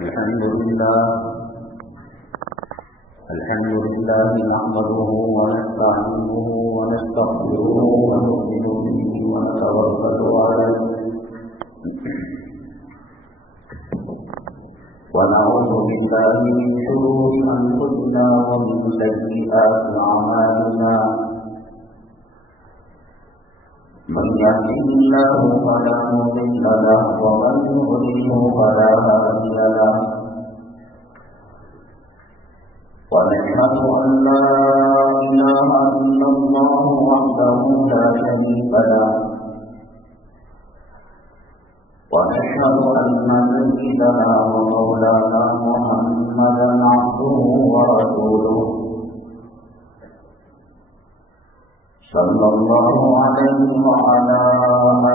الحمد لله نحمده ونستعينه ونستغفره ونؤمن به ونتوكل عليه ونعوذ بالله من شرور أنفسنا ومن سيئات أعمالنا من يهده الله فلا مضل له ومن يضلل فلا هادي له ونشهد أن لا إله إلا الله وحده لا شريك له ونشهد أن سيدنا ومولانا محمدا عبده ورسوله صلى الله عليه وعلى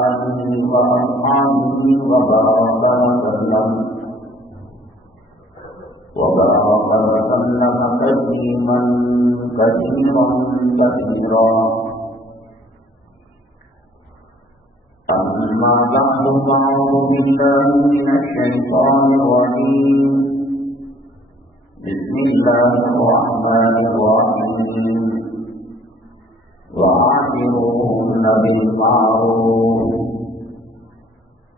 آله وأصحابه وبارك وسلم تسليما كثيرا كثيرا أما بعد فأعوذ بالله من الشيطان الرجيم بسم الله الرحمن الرحيم وعاشروهن بالمعروف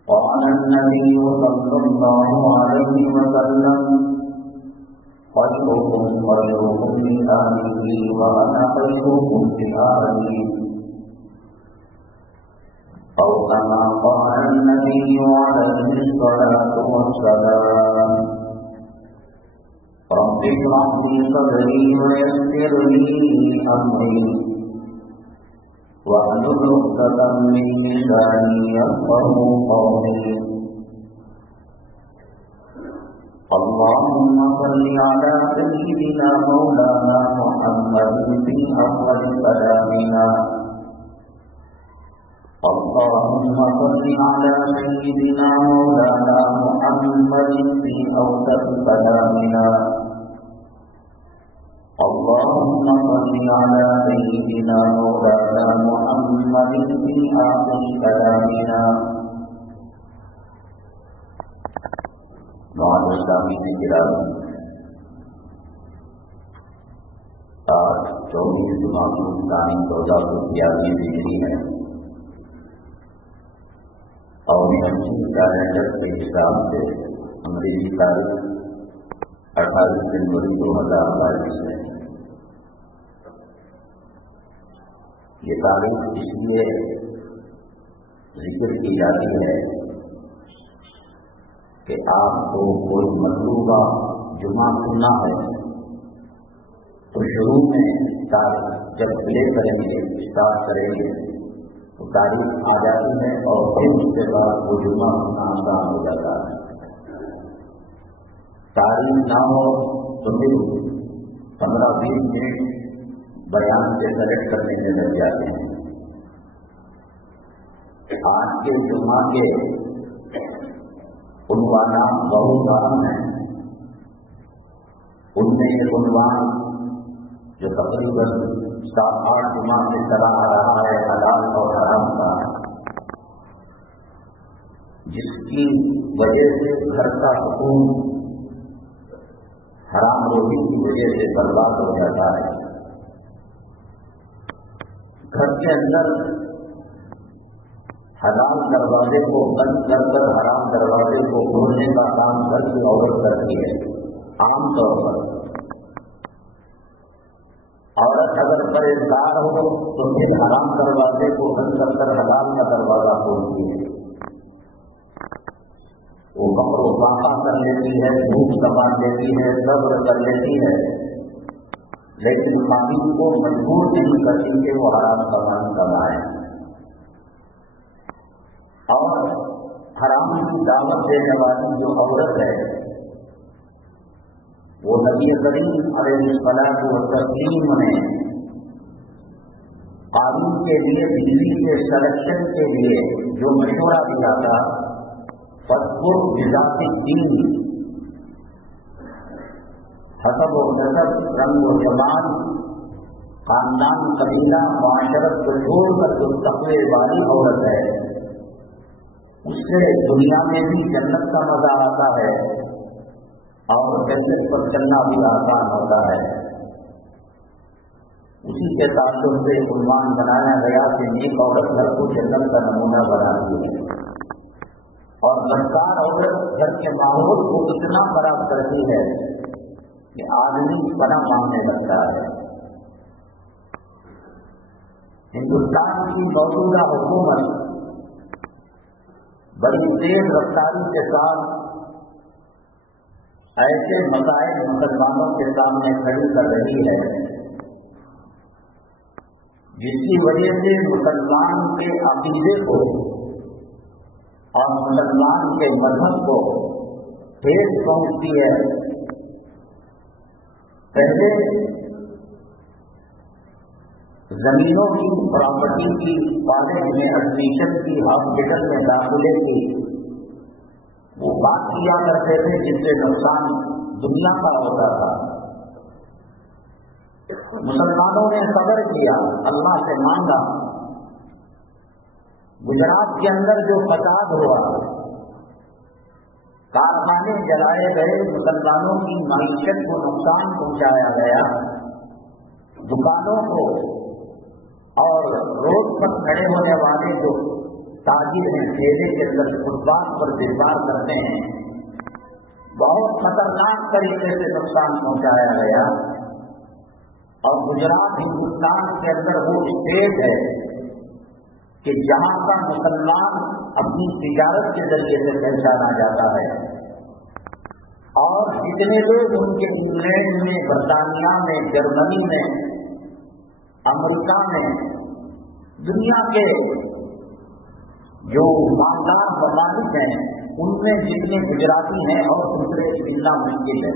قال النبي صلى الله عليه وسلم خيركم خيركم لأهله وأنا خيركم لأهلي أو كما قال النبي عليه الصلاة والسلام رب اشرح لي صدري ويسر لي أمري واحلل عقدة من لساني يفقهوا قولي اللهم صل على سيدنا مولانا محمد في أول كلامنا اللهم صل على سيدنا مولانا محمد في أوسط كلامنا اللهم صل على سيدنا مولانا محمد في آخر كلامنا معاذ السامعين الكرام آج 24 جمادی الثانی 2011 ہجری ہے اور ہجری کیلنڈر کے حساب سے انگریزی تاریخ 28 جنوری 2022 ہے۔ یہ تاریخ اس لیے ذکر کی جاتی ہے کہ آپ کو کوئی مطلوبہ جمعہ سننا ہے تو شروع میں جب پلے کریں گے اسٹارٹ کریں گے تو تاریخ آ جاتی ہے اور پھر اس کے بعد وہ جمعہ سننا آسان ہو جاتا ہے۔ تاریخ نہ ہو تو پھر 15-20 منٹ بیان سے سلیکٹ کرنے میں لگ جاتے ہیں۔ آج کے جمعہ کے عنوانات بہت اہم ہیں۔ ان میں یہ عنوان جو تقریباً 7-8 جمعہ سے چلا آ رہا ہے حلال اور حرام کا، جس کی وجہ سے گھر کا سکون حرام روزی کی وجہ سے برباد ہو جاتا ہے۔ گھر کے اندر حلال دروازے کو بند کر کر حرام دروازے کو کھولنے کا کام گھر کی عورت کرتی ہے۔ عام طور پر عورت اگر پرہیزگار ہو تو پھر حرام دروازے کو بند کر کر حلال کا دروازہ کھولتی ہے۔ وہ کمر و پاخا کر لیتی ہے، بھوک سنبھال لیتی ہے، صبر کر لیتی ہے، لیکن خامد کو مجبور نہیں کرتی کہ وہ حرام سامان کمائے۔ اور حرام کی دعوت دینے والی جو عورت ہے وہ نبی کریم علیہ الصلوۃ والتسلیم نے قانون کے لیے بجلی کے سلیکشن کے لیے جو مشورہ دیا تھا، فَاذْكُرْ بِذَاتِ الدِّينِ، حسب و نسب، رنگ و جمال، خاندان، قبیلہ، معاشرت کو چھوڑ کر جو تقوی والی عورت ہے اس سے دنیا میں بھی جنت کا مزہ آتا ہے اور جنت پر چلنا بھی آسان ہوتا ہے۔ اسی کے تعلق سے عنوان بنایا گیا کہ نیک عورت گھر کو جنت کا نمونہ بناتی ہے، اور بدکار عورت گھر کے ماحول کو اتنا خراب کرتی ہے کہ آدمی پناہ مانگنے لگتا ہے۔ ہندوستان کی موجودہ حکومت بڑی تیز رفتاری کے ساتھ ایسے مسائل مسلمانوں کے سامنے کھڑی کر رہی ہے جس کی وجہ سے مسلمان کے عقیدے کو اور مسلمان کے مذہب کو ٹھیس پہنچتی ہے۔ پہلے زمینوں کی پراپرٹی کی، کالج میں ایڈمیشن کی، ہاسپٹل میں داخلے کی وہ بات کیا کرتے تھے جس سے نقصان دنیا کا ہوتا تھا۔ مسلمانوں نے صبر کیا، اللہ سے مانگا۔ گجرات کے اندر جو فساد ہوا، کارخانے جلائے گئے، مسلمانوں کی معیشت کو نقصان پہنچایا گیا، دکانوں کو اور روڈ پر کھڑے ہونے والے جو تاجر ہیں ٹھیلے کے اندر فٹ پاتھ پر بیپار کرتے ہیں، بہت خطرناک طریقے سے نقصان پہنچایا گیا۔ اور گجرات ہندوستان کے اندر وہ اسٹیٹ ہے کہ جہاں کا مسلمان اپنی تجارت کے ذریعے سے پہچانا جاتا ہے، اور جتنے لوگ ان کے انگلینڈ میں، برطانیہ میں، جرمنی میں، امریکہ میں، دنیا کے جو مالدار ممالک ہیں ان میں جتنے گجراتی ہیں اور دوسرے ملنا مشکل ہے۔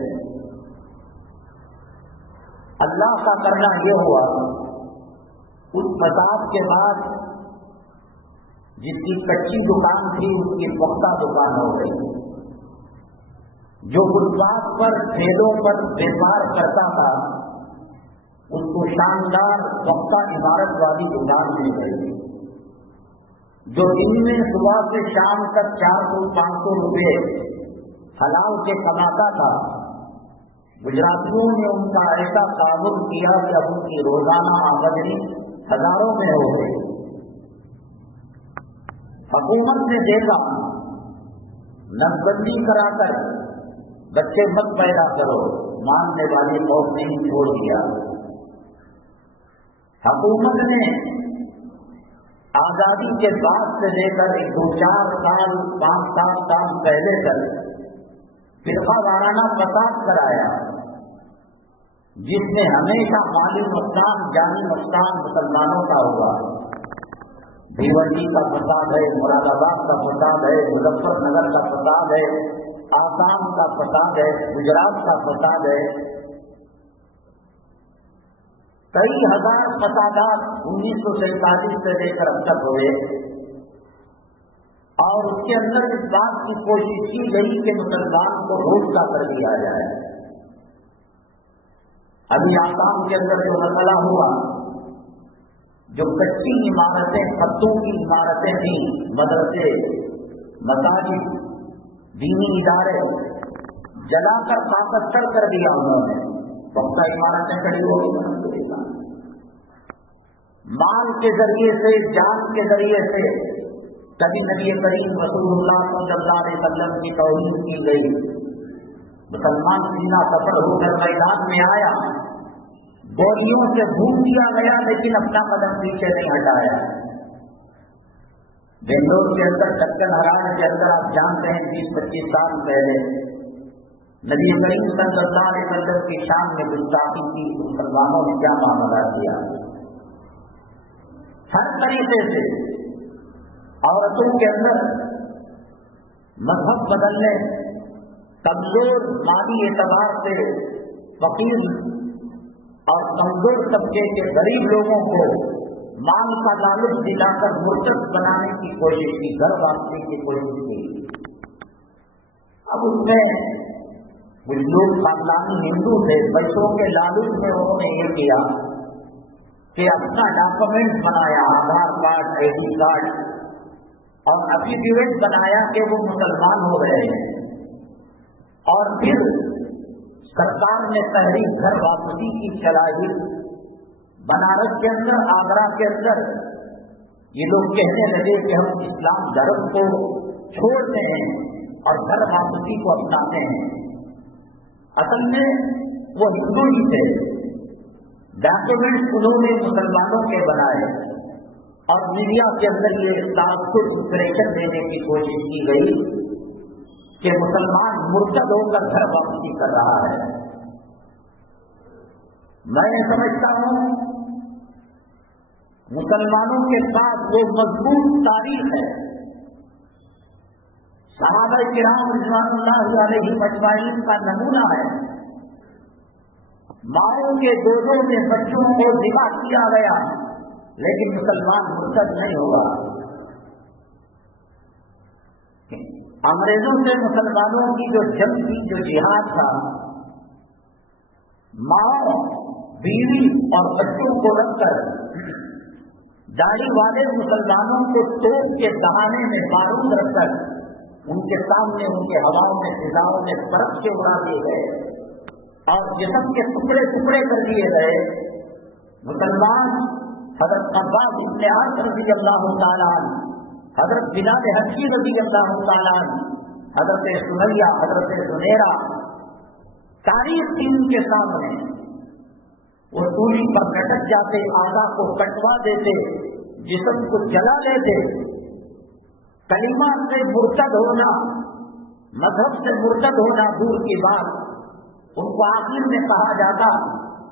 اللہ کا کرنا یہ ہوا، اس فساد کے بعد جس کی کچی دکان تھی اس کی پختہ دکان ہو گئی، جو فٹ پاتھ پر ٹھیلوں پر بیپار کرتا تھا اس کو شاندار پختہ عمارت والی دکان مل گئی، جو ان میں صبح سے شام تک 400-500 روپے حلال کے کماتا تھا۔ گجراتیوں نے ان کا ایسا تعاون کیا کہ اب ان کی روزانہ آمدنی ہزاروں میں ہو گئی۔ حکومت نے دیکھا، نسبندی کرا کر بچے مت پیدا کرو، ماننے والی قوم نے چھوڑ دیا۔ حکومت نے آزادی کے بعد سے لے کر 2-4 سال 5-7 سال پہلے تک فرقہ وارانہ فساد کرایا، جس میں ہمیشہ مالی نقصان، جانی نقصان مسلمانوں کا ہوا۔ بھیونڈی کا فساد ہے، مراد آباد کا فساد ہے، مظفر نگر کا فساد ہے، آسام کا فساد ہے، گجرات کا فساد ہے۔ کئی ہزار فسادات 1947 سے لے کر اب تک ہوئے، اور اس کے اندر اس بات کی کوشش کی گئی کہ مسلمان کو روز کا کر دیا جائے۔ ابھی آسام کے اندر جو مسئلہ ہوا، جو کچی عمارتیں، پتوں کی عمارتیں تھیں، مدرسے، مساجد، دینی ادارے، جلا کر پاکستر کر دیا انہوں نے، پختہ عمارتیں کھڑی ہو گئی۔ مال کے ذریعے سے، جان کے ذریعے سے کبھی نبی کریم رسول اللہ صلی اللہ علیہ وسلم کی توہین کی گئی۔ مسلمان سینہ سفر ہو کر میدان میں آیا، گولیوں سے بھون دیا گیا، لیکن اپنا قدم پیچھے نہیں ہٹایا۔ بنگلور کے اندر ڈکن ہرانے کے اندر آپ جانتے ہیں 20-25 سال پہلے نبی کریم صلی اللہ علیہ وسلم کی شان میں گستاخی کی، مسلمانوں نے کیا معاملہ کیا؟ ہر طریقے سے عورتوں کے اندر مذہب بدلنے، کمزور مالی اعتبار سے فقیر اور کمزور طبقے کے غریب لوگوں کو مال کا لالچ دلا کر مرتد بنانے کی کوشش کی، گھر واپسی کی کوشش کی۔ اب اس میں کچھ لوگ خاندانی ہندو تھے، پیسوں کے لالچ میں انہوں نے یہ کیا کہ اپنا ڈاکومنٹ بنایا، آدھار کارڈ، ID کارڈ، اور افیڈیوٹ بنایا کہ وہ مسلمان ہو رہے ہیں، اور پھر سرکار نے تحریک گھر واپسی کی چلائی. بنارس کے اندر، آگرہ کے اندر یہ لوگ کہنے لگے کہ ہم اسلام دھرم کو چھوڑتے ہیں اور گھر واپسی کو اپناتے ہیں. اصل میں وہ ہندو ہی تھے. ڈاکومنٹس انہوں نے مسلمانوں کے بنائے اور میڈیا کے اندر یہ تعصب امپریشن دینے کی کوشش کی گئی کہ مسلمان مرتد ہو کر گھر واپسی کر رہا ہے. میں سمجھتا ہوں مسلمانوں کے پاس وہ مضبوط تاریخ ہے. صحابہ کرام رضوان اللہ علیہ اجمعین کا نمونہ ہے. ماؤں کے گودوں میں بچوں کو ذبح کیا گیا لیکن مسلمان مرتد نہیں ہوا. انگریزوں سے مسلمانوں کی جو جنگ تھی، جو جہاد تھا، ماں، بیوی اور بچوں کو رکھ کر داڑھی والے مسلمانوں کو توپ کے دہانے میں بارود رکھ کر ان کے سامنے ان کے ہواؤں میں فضاؤں میں برف کے اڑا دیے گئے اور جسم کے ٹکڑے ٹکڑے کر دیے گئے. مسلمان حضرت عباس بن عاص رضی اللہ تعالیٰ عنہ، حضرت بلال حبشی رضی اللہ تعالیٰ عنہ، حضرت سمیہ، حضرت زنیرہ، تاریخ کی ان کے سامنے وہ سولی پر لٹک جاتے، اعضاء کو کٹوا دیتے، جسم کو جلا لیتے. کلمہ سے مرتد ہونا، مذہب سے مرتد ہونا دور کی بات، ان کو آخر میں کہا جاتا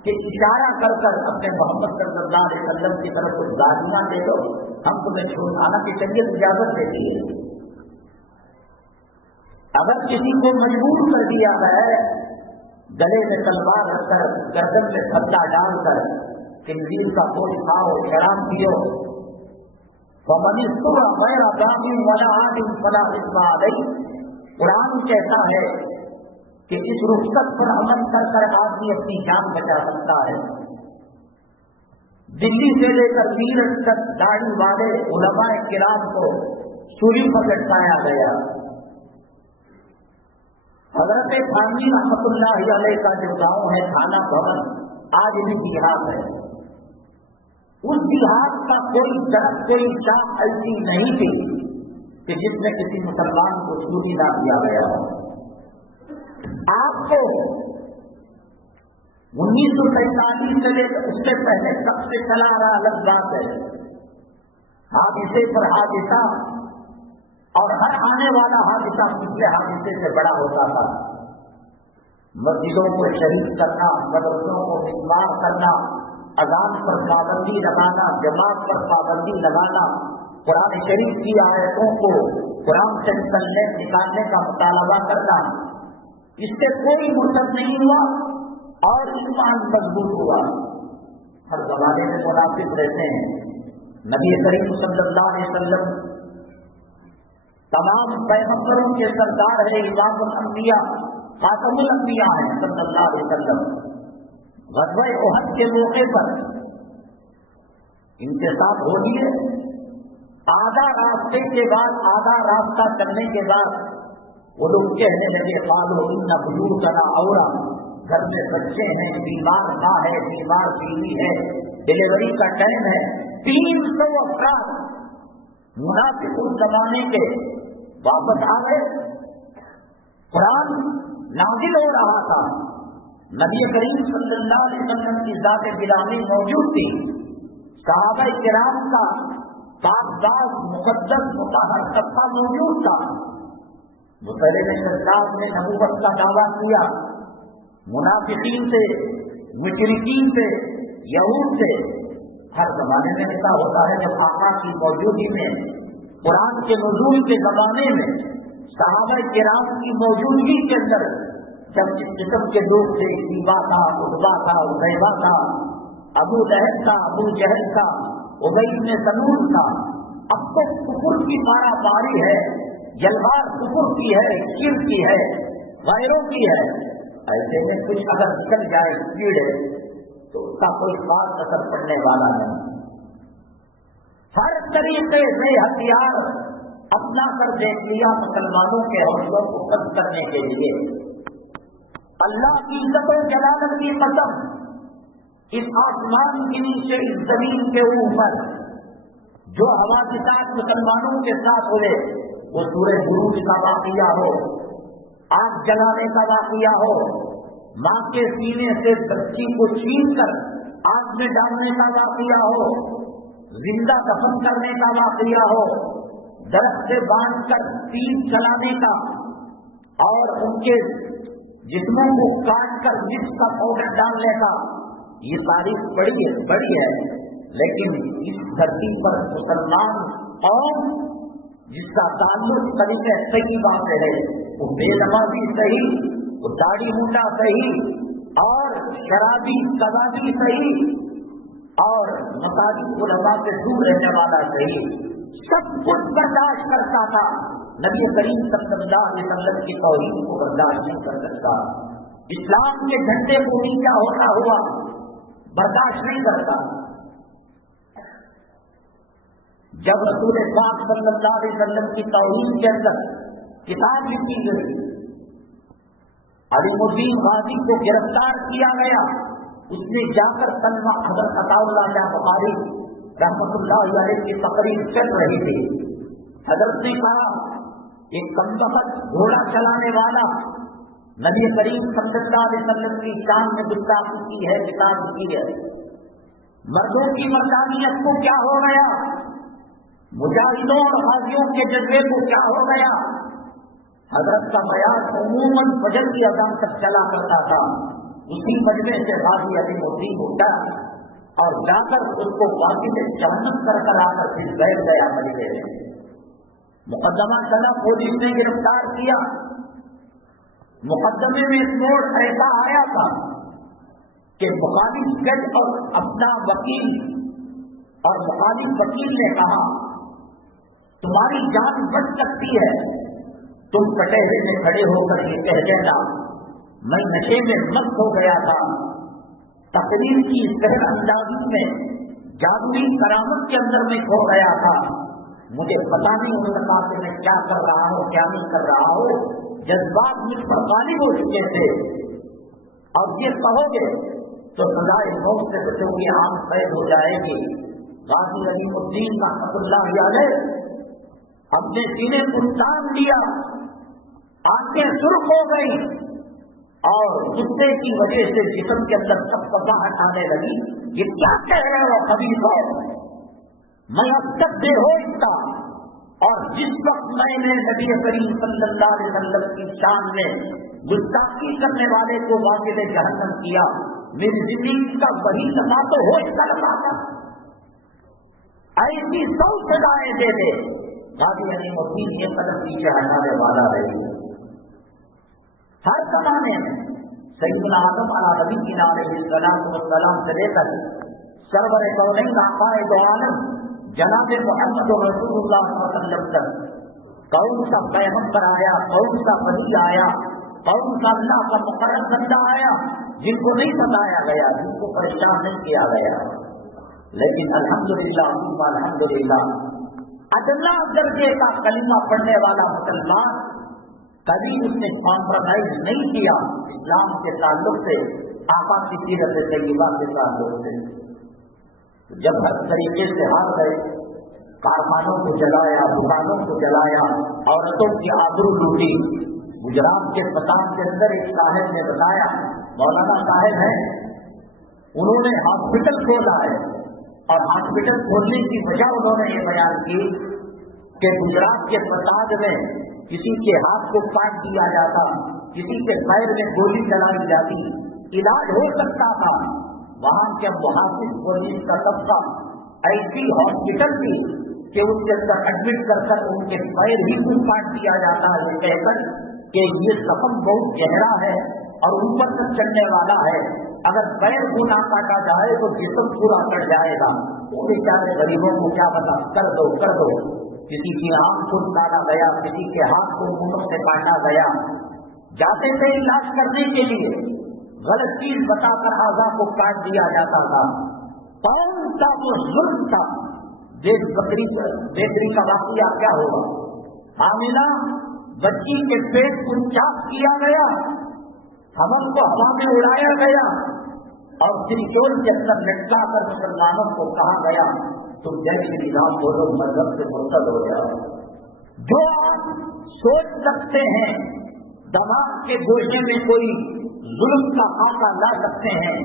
کہ اشارہ کر کر اپنے محمد صلی اللہ علیہ وسلم کی طرف کچھ گالیاں دے دو، ہم تمہیں چھوڑانا کی چلیے اجازت دیتی ہے. اگر کسی کو مجبور کر دیا ہے گلے میں تلوار رکھ کر، گردن میں پھندا ڈال کر خنزیر کا گوشت کھاؤ، شراب پیو، فمن اضطر غیر باغ ولا عاد فلا اثم علیہ. قرآن کہتا ہے کہ اس رخصت پر عمل کر کر آدمی اپنی جان بچا سکتا ہے. دلی سے لے کر میرٹھ تک داڑھی والے علماء کرام کو سولی پر لٹکایا گیا. حضرت خانوی رحمۃ اللہ علیہ کا جو گاؤں ہے تھانہ بھون، آج بھی دیہات ہے. اس دیہات کا کوئی درخت، کوئی شاخ ایسی نہیں تھی کہ جس میں کسی مسلمان کو سولی نہ دیا گیا ہو. آپ کو 1947 سے لے کر اس سے پہلے سب سے چلا رہا الگ بات ہے. حادثے پر حادثہ اور ہر آنے والا حادثہ پچھلے حادثے سے بڑا ہوتا تھا. مسجدوں کو شہید کرنا، مدرسوں کو مسمار کرنا، اذان پر پابندی لگانا، جماعت پر پابندی لگانا، قرآن شریف کی آیتوں کو قرآن سے نکالنے کا مطالبہ کرنا، اس سے کوئی مرتد نہیں ہوا اور ایمان مضبوط ہوا. ہر زمانے میں منافق رہتے ہیں. نبی کریم صلی اللہ علیہ وسلم تمام پیغمبروں کے سردار ہے، امام الانبیاء، خاتم الانبیاء ہیں صلی اللہ علیہ وسلم. غزوہ احد کے موقع پر ان کے ساتھ ہو لیے، آدھا راستے کے بعد، آدھا راستہ چلنے کے بعد وہ لوگ کہنے لگے قالوا ان بیوتنا عورا، گھر میں بچے ہیں، بیمار ماں ہے، بیمار بیوی ہے، ڈلیوری کا ٹائم ہے. 300 افراد منافق اس زمانے کے واپس آ گئے. قرآن نازل ہو رہا تھا، نبی کریم صلی اللہ علیہ وسلم کی ذات گرامی موجود تھی، صحابہ کرام کا پاکباز مقدس مطہر طبقہ موجود تھا. مسلم سرکار نے نبوت کا دعویٰ کیا. منافقین سے، مشرکین سے، یہود سے ہر زمانے میں ایسا ہوتا ہے. جب آقا کی موجودگی میں، قرآن کے نزول کے زمانے میں، صحابہ کرام کی موجودگی کے اندر جب اس قسم کے لوگ تھے، شیبہ تھا، عتبہ تھا، عتیبہ تھا، ابو لہب تھا، ابو جہل تھا، ابی بن سلول تھا. اب تو کفر کی پارا پاری ہے، جلوار کفر کی ہے، شرک کی ہے، غیروں کی ہے. ایسے میں کچھ اگر نکل جائے کیڑے تو اس کا کوئی خاص اثر پڑنے والا نہیں. ہر طریقے سے ہتھیار اپنا کر دیکھ لیا مسلمانوں کے حوصلوں کو کم کرنے کے لیے. اللہ کی عزت و جلالت کی قسم، اس آسمان کے نیچے، اس زمین کے اوپر جو ہوا کے ساتھ مسلمانوں کے ساتھ ہوئے، وہ سورہ بروج کا واقعہ ہو، آگ جلانے کا واقعہ ہو، ماں کے سینے سے بچی کو چھین کر آگ میں ڈالنے کا واقعہ ہو، زندہ دفن کرنے کا واقعہ ہو، درخت سے باندھ کر تیر چلانے کا اور ان کے جسموں کو کاٹ کر مرچ کا پاؤڈر ڈالنے کا، یہ تاریخ بڑی ہے، لیکن اس دھرتی پر مسلمان قوم جس کا تعلق طریقے صحیح سے ہے، وہ بے نمازی صحیح، وہ داڑھی منڈا صحیح، اور شرابی کبابی صحیح، اور مصالح علماء سے دور رہنے والا صحیح، سب کچھ برداشت کرتا تھا، نبی کریم صلی اللہ علیہ وسلم کی توہین کو برداشت نہیں کر سکتا، اسلام کے جھنڈے کو نیچا ہوتا ہوا برداشت نہیں کرتا۔ جب رسول پاک صلی اللہ علیہ وسلم کی توہین کے اندر کتاب لکھی گئی، علیم الدین غازی کو گرفتار کیا گیا، اس نے جا کر سلمہ حضرت عطا اللہ بخاری رحمۃ اللہ علیہ کی تقریر چل رہی تھی، حضرت نے کہا ایک کمبخت گھوڑا چلانے والا نبی کریم صلی اللہ علیہ وسلم کی شان میں گستاخی کی ہے، کتاب کی ہے، مردوں کی مردانیت کو کیا ہو گیا، مجاہدوں اور غازیوں کے جذبے کو کیا ہو گیا۔ حضرت کا بیان عموماً فجر کی اذان تک چلا کرتا تھا، اسی مجمع سے غازی علیم الدین اٹھا اور جا کر اس کو واقعی میں جہنم کر آ کر پھر بیٹھ گیا مجمع میں۔ مقدمہ چلا، پولیس نے گرفتار کیا، مقدمے میں اس موڑ ایسا آیا تھا کہ مخالف جج اور اپنا وکیل اور مخالف وکیل نے کہا تمہاری جان بچ سکتی ہے، تم کٹہرے میں کھڑے ہو کر یہ کہہ دینا میں نشے میں مست ہو گیا تھا، تقریر کی سحر اندازی میں جادوئی کرامت کے اندر میں کھو گیا تھا، مجھے پتا نہیں ہو سکا کہ میں کیا کر رہا ہوں کیا نہیں کر رہا ہوں، جذبات مجھ پر غالب ہو چکے تھے، اور یہ کہو گے تو سزائے موت سے بچوں کی آنکھ قید ہو جائے گی۔ غازی علیم الدین رحمۃ اللہ علیہ اپنے سینے کو تان لیا، آنکھیں سرخ ہو گئی اور غصے کی وجہ سے جسم کے اندر سب کباہٹ آنے لگی، یہ کیا کہہ رہے ہو خبیث ہو، میں اب تک بے ہوش تھا، اور جس وقت میں نے نبی کریم صلی اللہ علیہ وسلم کی شان میں گستاخی کرنے والے کو واقع جہنم کیا، میری زندگی کا وہی لمحہ تو ہوش کا لمحہ تھا، ایسی سو سزائیں دے دے۔ غازی علیم الدین یہ قدم پیچھے ہٹانے والا رہی، ہر زمانے میں سیدنا آدم علیہ السلام سے لے کر سرور کونین آقا دو عالم جناب محمد رسول اللہ صلی اللہ علیہ وسلم تک کون سا پیغمبر آیا، کون سا ولی آیا، کون سا اللہ کا مقرر بندہ آیا جن کو نہیں بتایا گیا، جن کو پریشان نہیں کیا گیا، لیکن الحمدللہ ادنا درجے کا کلمہ پڑھنے والا مسلمان کبھی اس نے کمپرومائز نہیں کیا اسلام کے تعلق سے، آقا کی سیرت طیبہ کے تعلق سے۔ جب ہر طریقے سے ہار گئے، کارخانوں کو جلایا، دکانوں کو جلایا، عورتوں کی آبرو لوٹی، گجرات کے پتان کے اندر ایک صاحب نے بتایا، مولانا صاحب ہیں، انہوں نے ہاسپٹل کھولا ہے، اور ہاسپٹل کھولنے کی وجہ انہوں نے یہ بیان کی کہ گجرات کے پتان میں کسی کے ہاتھ کو کاٹ دیا جاتا، کسی کے پیر میں گولی چلائی جاتی، علاج ہو سکتا تھا، وہاں کے محافظ پولیس کا طبقہ ایسی ہاسپٹل تھی کہ اس کے اندر ایڈمٹ کر کر ان کے پیر ہی کو کاٹ دیا جاتا ہے، یہ کہہ کر کہ یہ زخم بہت گہرا ہے اور اوپر تک چڑھنے والا ہے، اگر پیر کو نہ کاٹا جائے تو جسم پورا کٹ جائے گا، وہ بیچارے غریبوں کو کیا بتا، کر دو کر دو، کسی کی آنکھ کو کاٹا گیا، کسی کے ہاتھ کو منہ سے کاٹا گیا، جاتے تھے علاج کرنے کے لیے، غلط چیز بتا کر اعضاء کو کاٹ دیا جاتا تھا، کون سا وہ ظلم تھا۔ بیکری کا واقعہ کیا ہوگا، حاملہ بچی کے پیٹ کو چاک کیا گیا، हमन को हवा में उड़ाया गया और त्रिशूल के अंदर लटका कर मुसलमानों को कहा गया तुम जय श्री राम बोलो, मजहब से मुर्तद हो जाओ। जो आप सोच सकते हैं दमाग के गोशे में कोई जुल्म का खाका ला सकते हैं,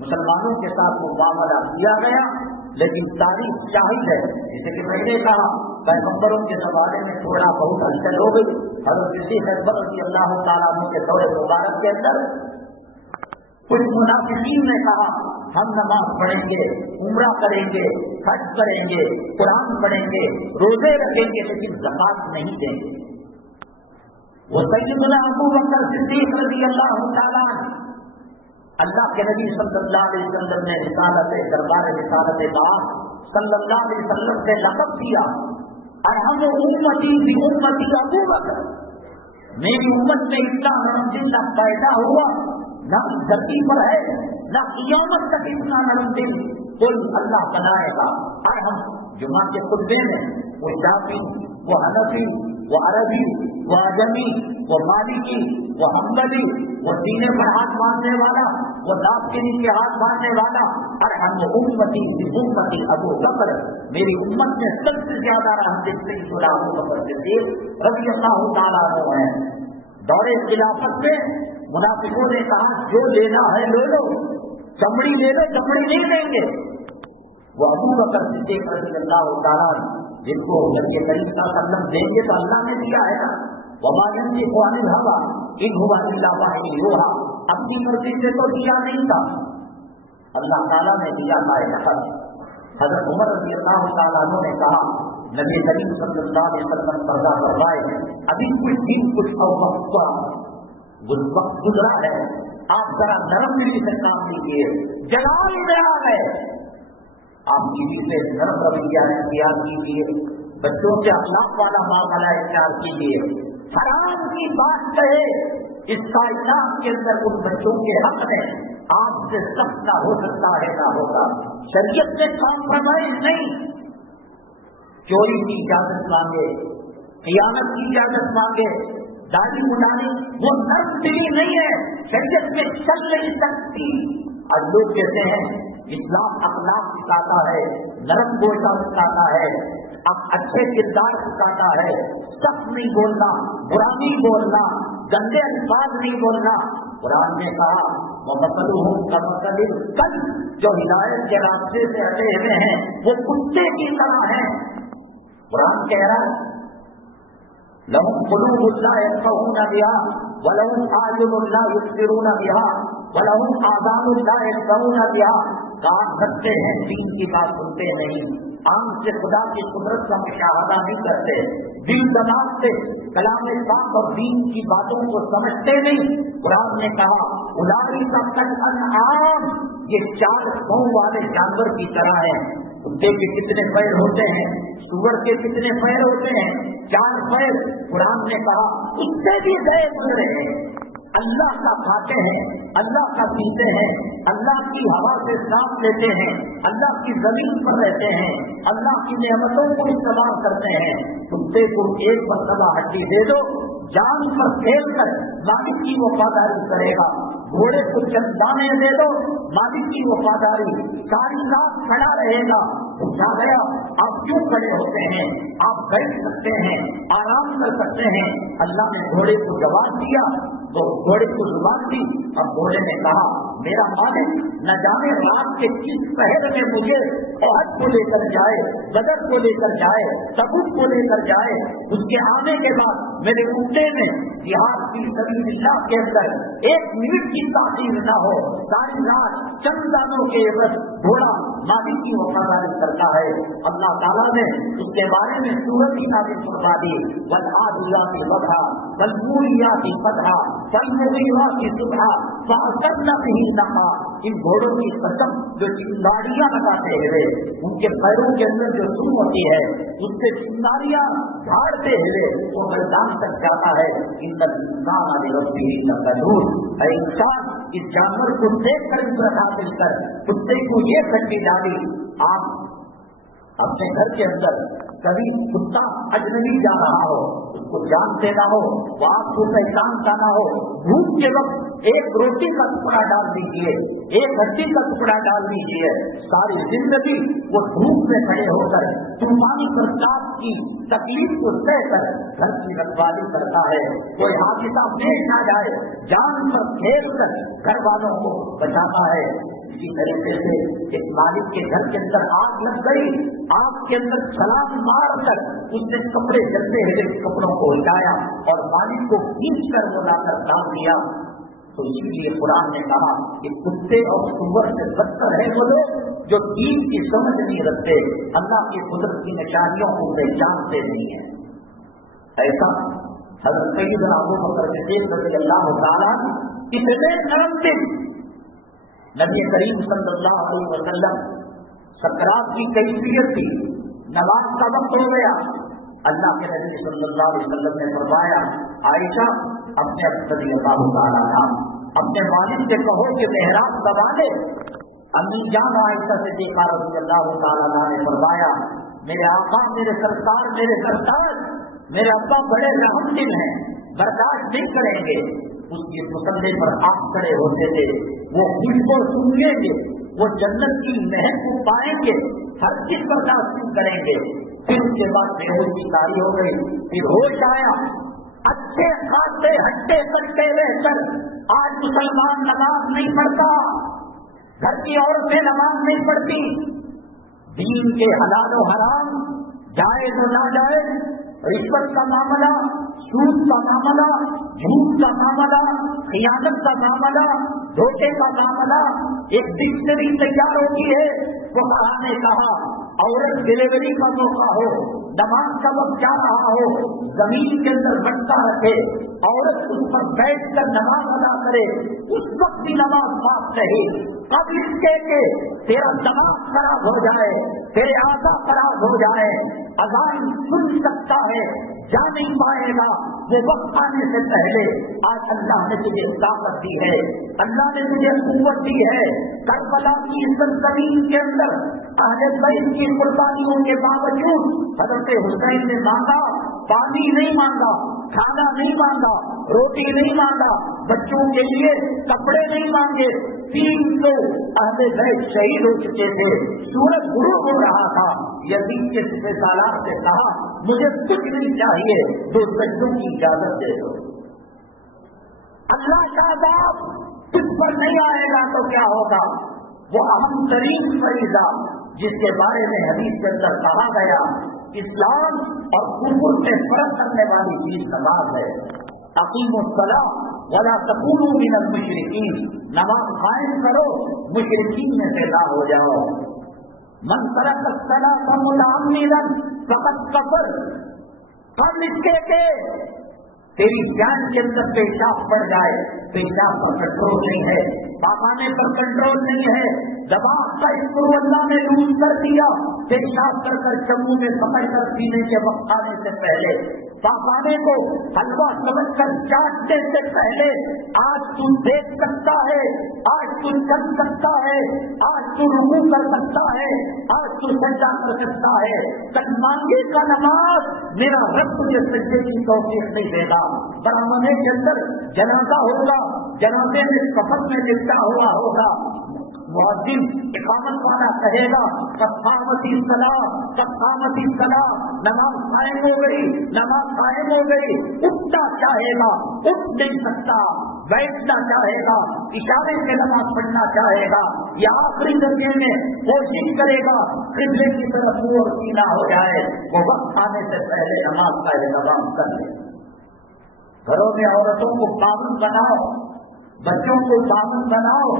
मुसलमानों के साथ मुकाबला किया गया। लेकिन तारीख शाहिद है, जैसे कि मैंने कहा पैगंबरों के जमाने में थोड़ा बहुत हलचल हो गई। हज़रत सिद्दीक़ अकबर रज़ी अल्लाह तआला अन्हु के दौरे मुबारक के अंदर कुछ मुनाफिकीन ने कहा हम नमाज पढ़ेंगे, उम्रा करेंगे, हज करेंगे, कुरान पढ़ेंगे, रोजे रखेंगे, लेकिन ज़कात नहीं देंगे। वो सैयदना अबू बकर सिद्दीक़ रज़ी अल्लाह तआला अल्लाह के नबी सल्लल्लाहु अलैहि वसल्लम ने रिसालत दरबार रिसालत बाप सल्लल्लाहु अलैहि वसल्लम से लक़ब दिया अरहम उम्मती भी उम्मती अबू बकर। मेरी उम्मत में इतना नरम दिल न पैदा हुआ, न धरती पर है, न क़यामत तक इतना नरम दिल कोई अल्लाह बनाएगा। अरहम जुमा के खुतबे में वो शाफी, वो हनफी, वो अरबी, वो अजमी, वो मालिकी, वो हम्बली, वो सीने पर हाथ मारने वाला, वो दांत के नीचे हाथ मारने वाला, अरहम उम्मती उम्मती अबू बकर। मेरी उम्मत में सबसे ज्यादा रहमत सैयदना अबू बकर सिद्दीक़ रज़ी अल्लाह तआला अन्हु है। दौरे खिलाफत में मुनाफिकों ने कहा जो लेना है ले लो, चमड़ी ले लो, चमड़ी नहीं लेंगे। वो अबू बकर सिद्दीक़ रज़ी अल्लाह तआला जिनको नबी करीम सल्लल्लाहु अलैहि वसल्लम देंगे तो अल्लाह ने दिया है ना, वमा यंतिक़ु अनिल हवा इन हुवा इल्ला वह्युन यूहा, अपनी मर्जी से तो दिया नहीं था, अल्लाह ताला ने दिया था। हज़रत उमर रज़ी अल्लाह तआला अन्हु ने कहा नबी करीम सल्लल्लाहु अलैहि वसल्लम पर्दा करवाए, अभी कुछ दिन कुछ वक्त गुजरा है, आप जरा नरम दिली से काम लीजिए। जलाल में आ गए, आप किसी से नरम रवैया इख्तियार कीजिए, बच्चों से अखलाक वाला मामला इख्तियार कीजिए। हराम की बात कहे इस कायनात के अंदर उन बच्चों के हक में आपसे सख्त ना हो सकता है ना होगा। शरीयत में कॉम्प्रोमाइज नहीं, चोरी की इजाजत मांगे, खियानत की इजाजत मांगे, दाढ़ी मुंडानी, वो नर्म दिली नहीं है, शरीयत में चल नहीं सकती। और लोग कहते हैं इस्लाम अखलाक सिखाता है, नरम गोशा सिखाता है, अब अच्छे किरदार सिखाता है, सख्त नहीं बोलना, बुरा नहीं बोलना, गंदे अल्फाज नहीं बोलना। कुरान ने कहा वमसलुहुम कमसलिल कल्ब, जो हिदायत के रास्ते से हटे हुए हैं वो कुत्ते की तरह हैं। कुरान कह रहा है लहुम कुलूबुन ला यफ़क़हूना बिहा व लहुम आयुनुन ला युबसिरूना बिहा व लहुम आज़ानुन ला यस्मऊना बिहा। कान रखते हैं, दीन की बात सुनते नहीं, आंख से खुदा की कुदरत का मुशाहदा नहीं करते, दिल दिमाग से कलाम पाक और दीन की बातों को समझते नहीं। कुरान ने कहा उलाइका कल अनआम, ये 4 पाँव वाले जानवर की तरह है। कुत्ते के कितने पैर होते हैं, सूअर के कितने पैर होते हैं, 4 पैर। कुरान ने कहा कुत्ते भी गए गुजरे हैं, अल्लाह का खाते हैं, अल्लाह का पीते हैं, अल्लाह की हवा से सांस लेते हैं, अल्लाह की जमीन पर रहते हैं, अल्लाह की नेमतों को इस्तेमाल करते हैं। कुत्ते को एक मरतबा हड्डी दे दो, जान पर खेल कर मालिक की वफादारी करेगा। घोड़े को चंद दाने दे दो, मालिक की वफादारी, सारी रात खड़ा रहेगा। उठा गया, आप क्यों खड़े होते हैं, आप बैठ सकते हैं, आराम कर सकते हैं। अल्लाह ने घोड़े को जवाब दिया तो घोड़े को जुबान दी, और घोड़े ने कहा मेरा मालिक न जाने रात के किस पहर में मुझे ओहद को लेकर जाए, बदर को लेकर जाए, तबूक को लेकर जाए। उसके आने के बाद मेरे कुत्ते में जिहाद की सबिलिल्लाह के अंदर 1 मिनट की ताखीर न हो, सारी रात चंद दानों के एवज घोड़ा मालिक की वफादारी करता है। अल्लाह ताला ने उसके बारे में सूरत की नाज़िल फरमा दी, वल आदियाति वधा वल मूरियाति क़दहा वल मुगीराति सुबहा फ़असरन बिही नक़ा। इन घोड़ों की कसम जो चिंगारियां लगाते हुए, उनके पैरों के अंदर जो सूंड होती है उससे चिंगारियां झाड़ते हुए वो मैदान तक जाता है। इन्नल इंसान लिरब्बिही लकनून, ऐ इंसान इस जानवर को देख कर इबरत हासिल कर। कुत्ते को ये खट्टी डाली, आप अपने घर के अंदर کبھی کتا اجنبی جا رہا ہو، اس کو جانتے نہ ہو، وہ آپ کو پہچانتا نہ ہو، بھوک کے وقت ایک روٹی کا ٹکڑا ڈال دیجیے، ایک ہڈی کا ٹکڑا ڈال دیجیے، ساری زندگی وہ دھوپ میں کھڑے ہو کر طوفانی برسات کی تکلیف کو سہ کر گھر کی رکھوالی کرتا ہے۔ کوئی حادثہ پیش آ جائے، جان پر کھیل کر گھر والوں کو بچاتا ہے۔ اسی طریقے سے ایک مالک کے گھر کے اندر آگ لگ گئی، آگ کے اندر چھلانگ مار کر اس نے کپڑے جلتے ہوئے کپڑوں کو ہٹایا اور مالک کو کھینچ کر وہ لا کر ڈال دیا۔ تو اسی لیے قرآن نے کہا کہ کتے اور سور سے بدتر ہے وہ لوگ جو دین کی سمجھ نہیں رکھتے، اللہ کی قدرت کی نشانیوں کو پہچانتے نہیں ہیں۔ ایسا حضرت سیدنا ابو بکر صدیق رضی اللہ تعالیٰ اتنے نرم دل، نبی کریم صلی اللہ علیہ وسلم سکرات کی کیفیت تھی، نماز کا وقت ہو گیا، اللہ کے نبی صلی اللہ علیہ وسلم نے فرمایا عائشہ اپنے رضی اللہ تعالیٰ اپنے والد سے کہو کہ محراب دبا لے۔ امی جان عائشہ سے دیکھا رضی اللہ تعالیٰ نے فرمایا میرے آقا، میرے سرکار، میرے سرتاج، میرے ابا بڑے رحم دل ہیں، برداشت نہیں کریں گے۔ اس کے مسلے پر آپ کھڑے ہوتے تھے، وہ خوشبو سونگیں گے، وہ جنت کی مہک کو پائیں گے، ہر چیز برداشت نہیں کریں گے۔ پھر اس کے بعد بے ہوشی طاری ہو گئی، پھر ہوش آیا، اچھے خاصے ہٹے کٹے رہ کر آج مسلمان نماز نہیں پڑھتا، گھر کی عورتیں نماز نہیں پڑھتی، دین کے حلال و حرام، جائز و ناجائز، رشوت کا معاملہ، سود کا معاملہ، جھوٹ کا معاملہ، خیانت کا معاملہ، دھوکے کا معاملہ، ایک ڈکشنری تیار ہوتی ہے۔ فقہا نے کہا عورت ڈلیوری کا موقع ہو، نماز کا وقت جا رہا ہو، زمین کے اندر بٹا رکھے، عورت اس پر بیٹھ کر نماز ادا کرے، اس وقت بھی نماز معاف رہے۔ اب اس کے تیرا دماغ خراب ہو جائے، تیرے اعضاء خراب ہو جائے، اذان سن سکتا ہے، جا نہیں پائے گا، وہ وقت آنے سے پہلے آج اللہ نے تجھے طاقت دی ہے، اللہ نے تجھے قوت دی ہے۔ کربلا کی سرزمین کے اندر اہل بیت کی قربانیوں کے باوجود حضرت حسین نے مانگا، پانی نہیں مانگا، کھانا نہیں مانگا، روٹی نہیں مانگا، بچوں کے لیے کپڑے نہیں مانگے۔ 300 اہل بیت شہید ہو چکے تھے، سورج غروب ہو رہا تھا، یزید کے سالار سے کہا مجھے کچھ نہیں چاہیے، 2 بچوں کی اجازت دے دو۔ اللہ کا عذاب کس پر نہیں آئے گا تو کیا ہوگا؟ وہ اہم ترین فریضہ جس کے بارے میں حدیث کے اندر کہا گیا اسلام اور کفر سے فرق کرنے والی چیز نماز ہے۔ اقیموا الصلاۃ ولا تکونوا من المشرکین، نماز قائم کرو، مشرکین میں سے نہ ہو جاؤ۔ من ترک الصلاۃ متعمدا فقد کفر، ہم اس کے تیری جان کے اندر پیشاب پڑ جائے، پیشاب پر کنٹرول نہیں ہے، پاخانے پر کنٹرول نہیں ہے، دماغ کا اسکرو اللہ نے لوز کر دیا، پیشاب کر کر چمو میں پکڑ کر پینے کے وقت آنے سے پہلے، پاخانے کو حلوہ سمجھ کر چاٹنے سے پہلے آج تو دیکھ سکتا ہے، آج تو چل سکتا ہے، آج تو رکوع کر سکتا ہے، آج تو سجدہ کر سکتا ہے، تک مانگے کا نماز میرا رب تجھے سجدے کی توفیق نہیں دے گا۔ برہمنے کے اندر جنازہ ہوگا، جنازے میں کفن میں لپٹا ہوا ہوگا، مؤذن اقامت والا کہے گا قامتی صلاۃ، نماز قائم ہو گئی، نماز قائم ہو گئی، اٹھنا چاہے گا اٹھ نہیں سکتا، بیٹھنا چاہے گا، اشارے سے نماز پڑھنا چاہے گا، یا آخری درجے میں کوشش کرے گا قبلے کی طرف منہ اور سینہ ہو جائے، وہ وقت آنے سے پہلے نماز کا اہتمام کر لے۔ گھروں میں عورتوں کو پابند بناؤ، بچوں کو پابند بناؤ۔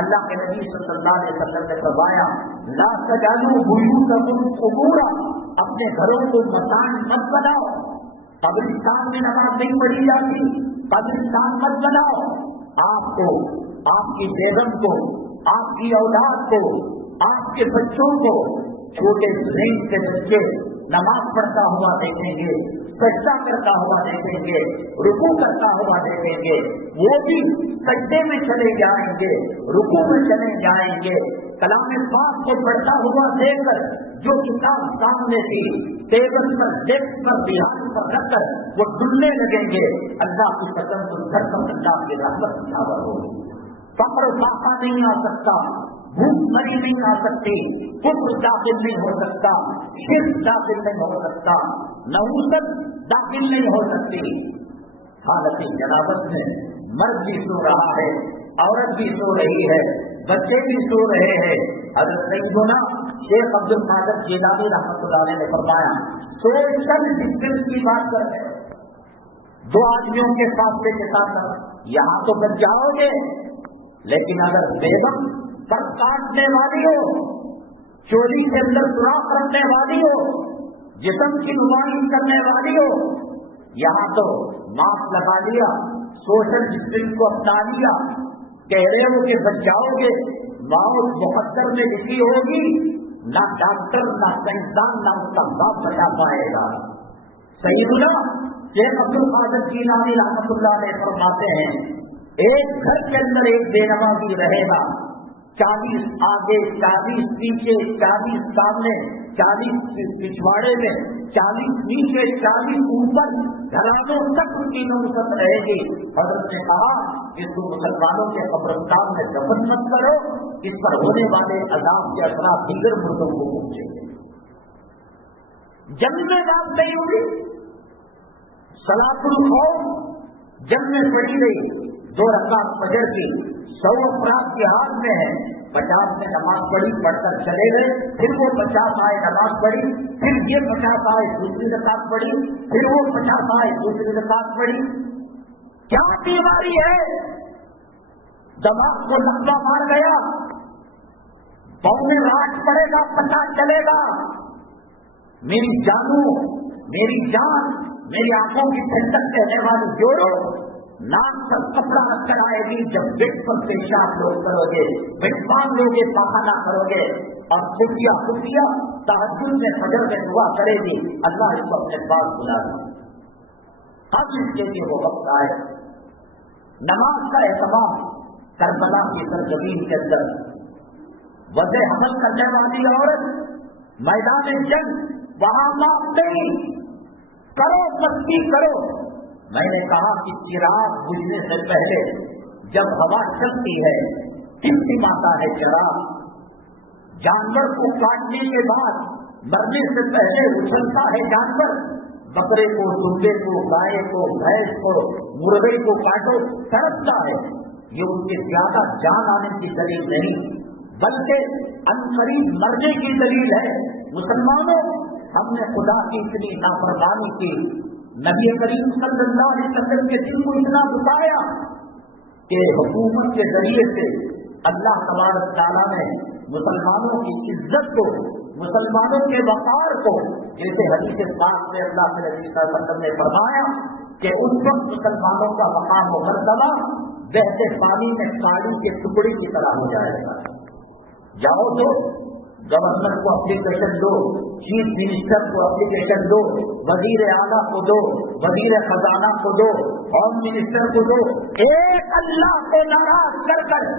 اللہ کے نبی صلی اللہ علیہ وسلم نے فرمایا لا تجعلوا بیوتکم قبورا، اپنے گھروں کو مکان مت بناؤ، قبرستان میں نماز نہیں پڑھی جاتی، قبرستان مت بناؤ۔ آپ کو، آپ کی بیگم کو، آپ کی اولاد کو، آپ کے بچوں کو، چھوٹے رینج کے بچے نماز پڑھتا ہوا دیکھیں گے، سجدہ کرتا ہوا دیکھیں گے، رکوع کرتا ہوا دیکھیں گے، وہ بھی سجدے میں چلے جائیں گے، رکوع میں چلے جائیں گے، کلام پاک کو پڑھتا ہوا دیکھ کر جو کتاب سامنے تھی ٹیبل پر ڈیسک پر بہار پر رکھ کر وہ ڈلنے لگیں گے، اللہ کی قسم تو گھر پر اللہ کی رحمت نازل ہوگی۔ فقر فاقہ نہیں آ سکتا، بھوک مری نہیں آ سکتی، کفر داخل نہیں ہو سکتا، شرک داخل نہیں ہو سکتا، نحوست داخل نہیں ہو سکتی۔ حالت جنابت میں مرد بھی سو رہا ہے، عورت بھی سو رہی ہے، بچے بھی سو رہے ہیں۔ حضرت سیدنا شیخ عبد القادر جیلانی رحمۃ اللہ علیہ نے فرمایا، سوچ کر ڈسٹینس کی بات کرتے ہیں، دو آدمیوں کے فاصلے کے ساتھ یہاں تو بچ جاؤ گے، لیکن اگر بیگم پر کاٹنے والی ہو، چوری کے اندر سوراخ رکھنے والی ہو، جسم کی نمائش کرنے والی ہو، یہاں تو ماسک لگا لیا، سوشل ڈسٹینس کو اپنا لیا، کہہ رہے ہو کہ بچ جاؤ گے، موت مقدر میں لکھی ہوگی، نہ ڈاکٹر نہ سائنسدان نہ اس کا باپ بچا پائے گا۔ سیدنا شیخ عبد القادر جیلانی رحمۃ اللہ علیہ فرماتے ہیں، ایک گھر کے اندر ایک بے نمازی رہے گا، 40 آگے 40 پیچھے 40 سامنے 40 پچھواڑے میں 40 نیچے 40 اوپر، گھرانوں تک ان کی نوبت رہے گی۔ حضرت نے کہا کہ تم مسلمانوں کے قبرستان میں دفن مت کرو، اس پر ہونے والے عذاب کے اثرات دیگر مردوں کو پہنچیں گے۔ جنگ میں بات نہیں ہوئی، صلاۃ الخوف جنگ میں پڑھی گئی، 2 رکعت فجر کی، 100 افراد کے ہاتھ میں ہے، 50 نے نماز پڑھی، پڑھ کر چلے گئے، پھر وہ 50 آئے نماز پڑھی، پھر یہ 50 آئے دوسری رکعت پڑھی، پھر وہ 50 آئے دوسری رکعت پڑھی۔ کیا بیماری ہے؟ دماغ کو لمبا مار گیا، پاؤں میں راٹ پڑے گا، پتہ چلے گا۔ میری جانوں، میری جان، میری آنکھوں کی ٹھنڈک کہنے والی جوڑو، ناک پر کپڑا رکھ کر آئے گی، جب بیڈ پر پیشاب لوگ کرو گے، بیڈ باندھ لو گے، پاخانہ کرو گے، اور خفیہ تہجد میں فجر میں دعا کرے گی، اللہ اس کو اپنے پاس بلا دے۔ اب اس کے لیے وہ وقت آئے، نماز کا اہتمام کربلا کی سرزمین کے اندر، وضع حمل کرنے والی عورت میدان جنگ، وہاں معاف نہیں، کرو مستی کرو۔ میں نے کہا کہ چراغ بجھنے سے پہلے جب ہوا چلتی ہے ٹمٹماتا ہے چراغ، جانور کو کاٹنے کے بعد مرنے سے پہلے اچھلتا ہے جانور، بکرے کو، دمبے کو، گائے کو، بھینس کو، مرغے کو کاٹو تڑپتا ہے، یہ ان کے زیادہ جان آنے کی دلیل نہیں بلکہ عنقریب مرنے کی دلیل ہے۔ مسلمانوں، ہم نے خدا کی اتنی نافرمانی کی، نبی کریم صلی اللہ علیہ وسلم کے دل کو اتنا بتایا کہ حکومت کے ذریعے سے اللہ تبارک تعالیٰ نے مسلمانوں کی عزت کو، مسلمانوں کے وقار کو، جیسے حدیث پاک میں اللہ کے نبی صلی اللہ علیہ وسلم نے فرمایا کہ اس وقت مسلمانوں کا مقام و مرتبہ بہتے پانی میں کاڑی کے ٹکڑے کی طرح ہو جائے گا۔ جاؤ تو گورنر کو اپلیکیشن دو، چیف منسٹر کو اپلیکیشن دو، وزیر اعلیٰ کو دو، وزیر خزانہ کو دو، ہوم منسٹر کو دو، ایک اللہ کو ناراض کر کر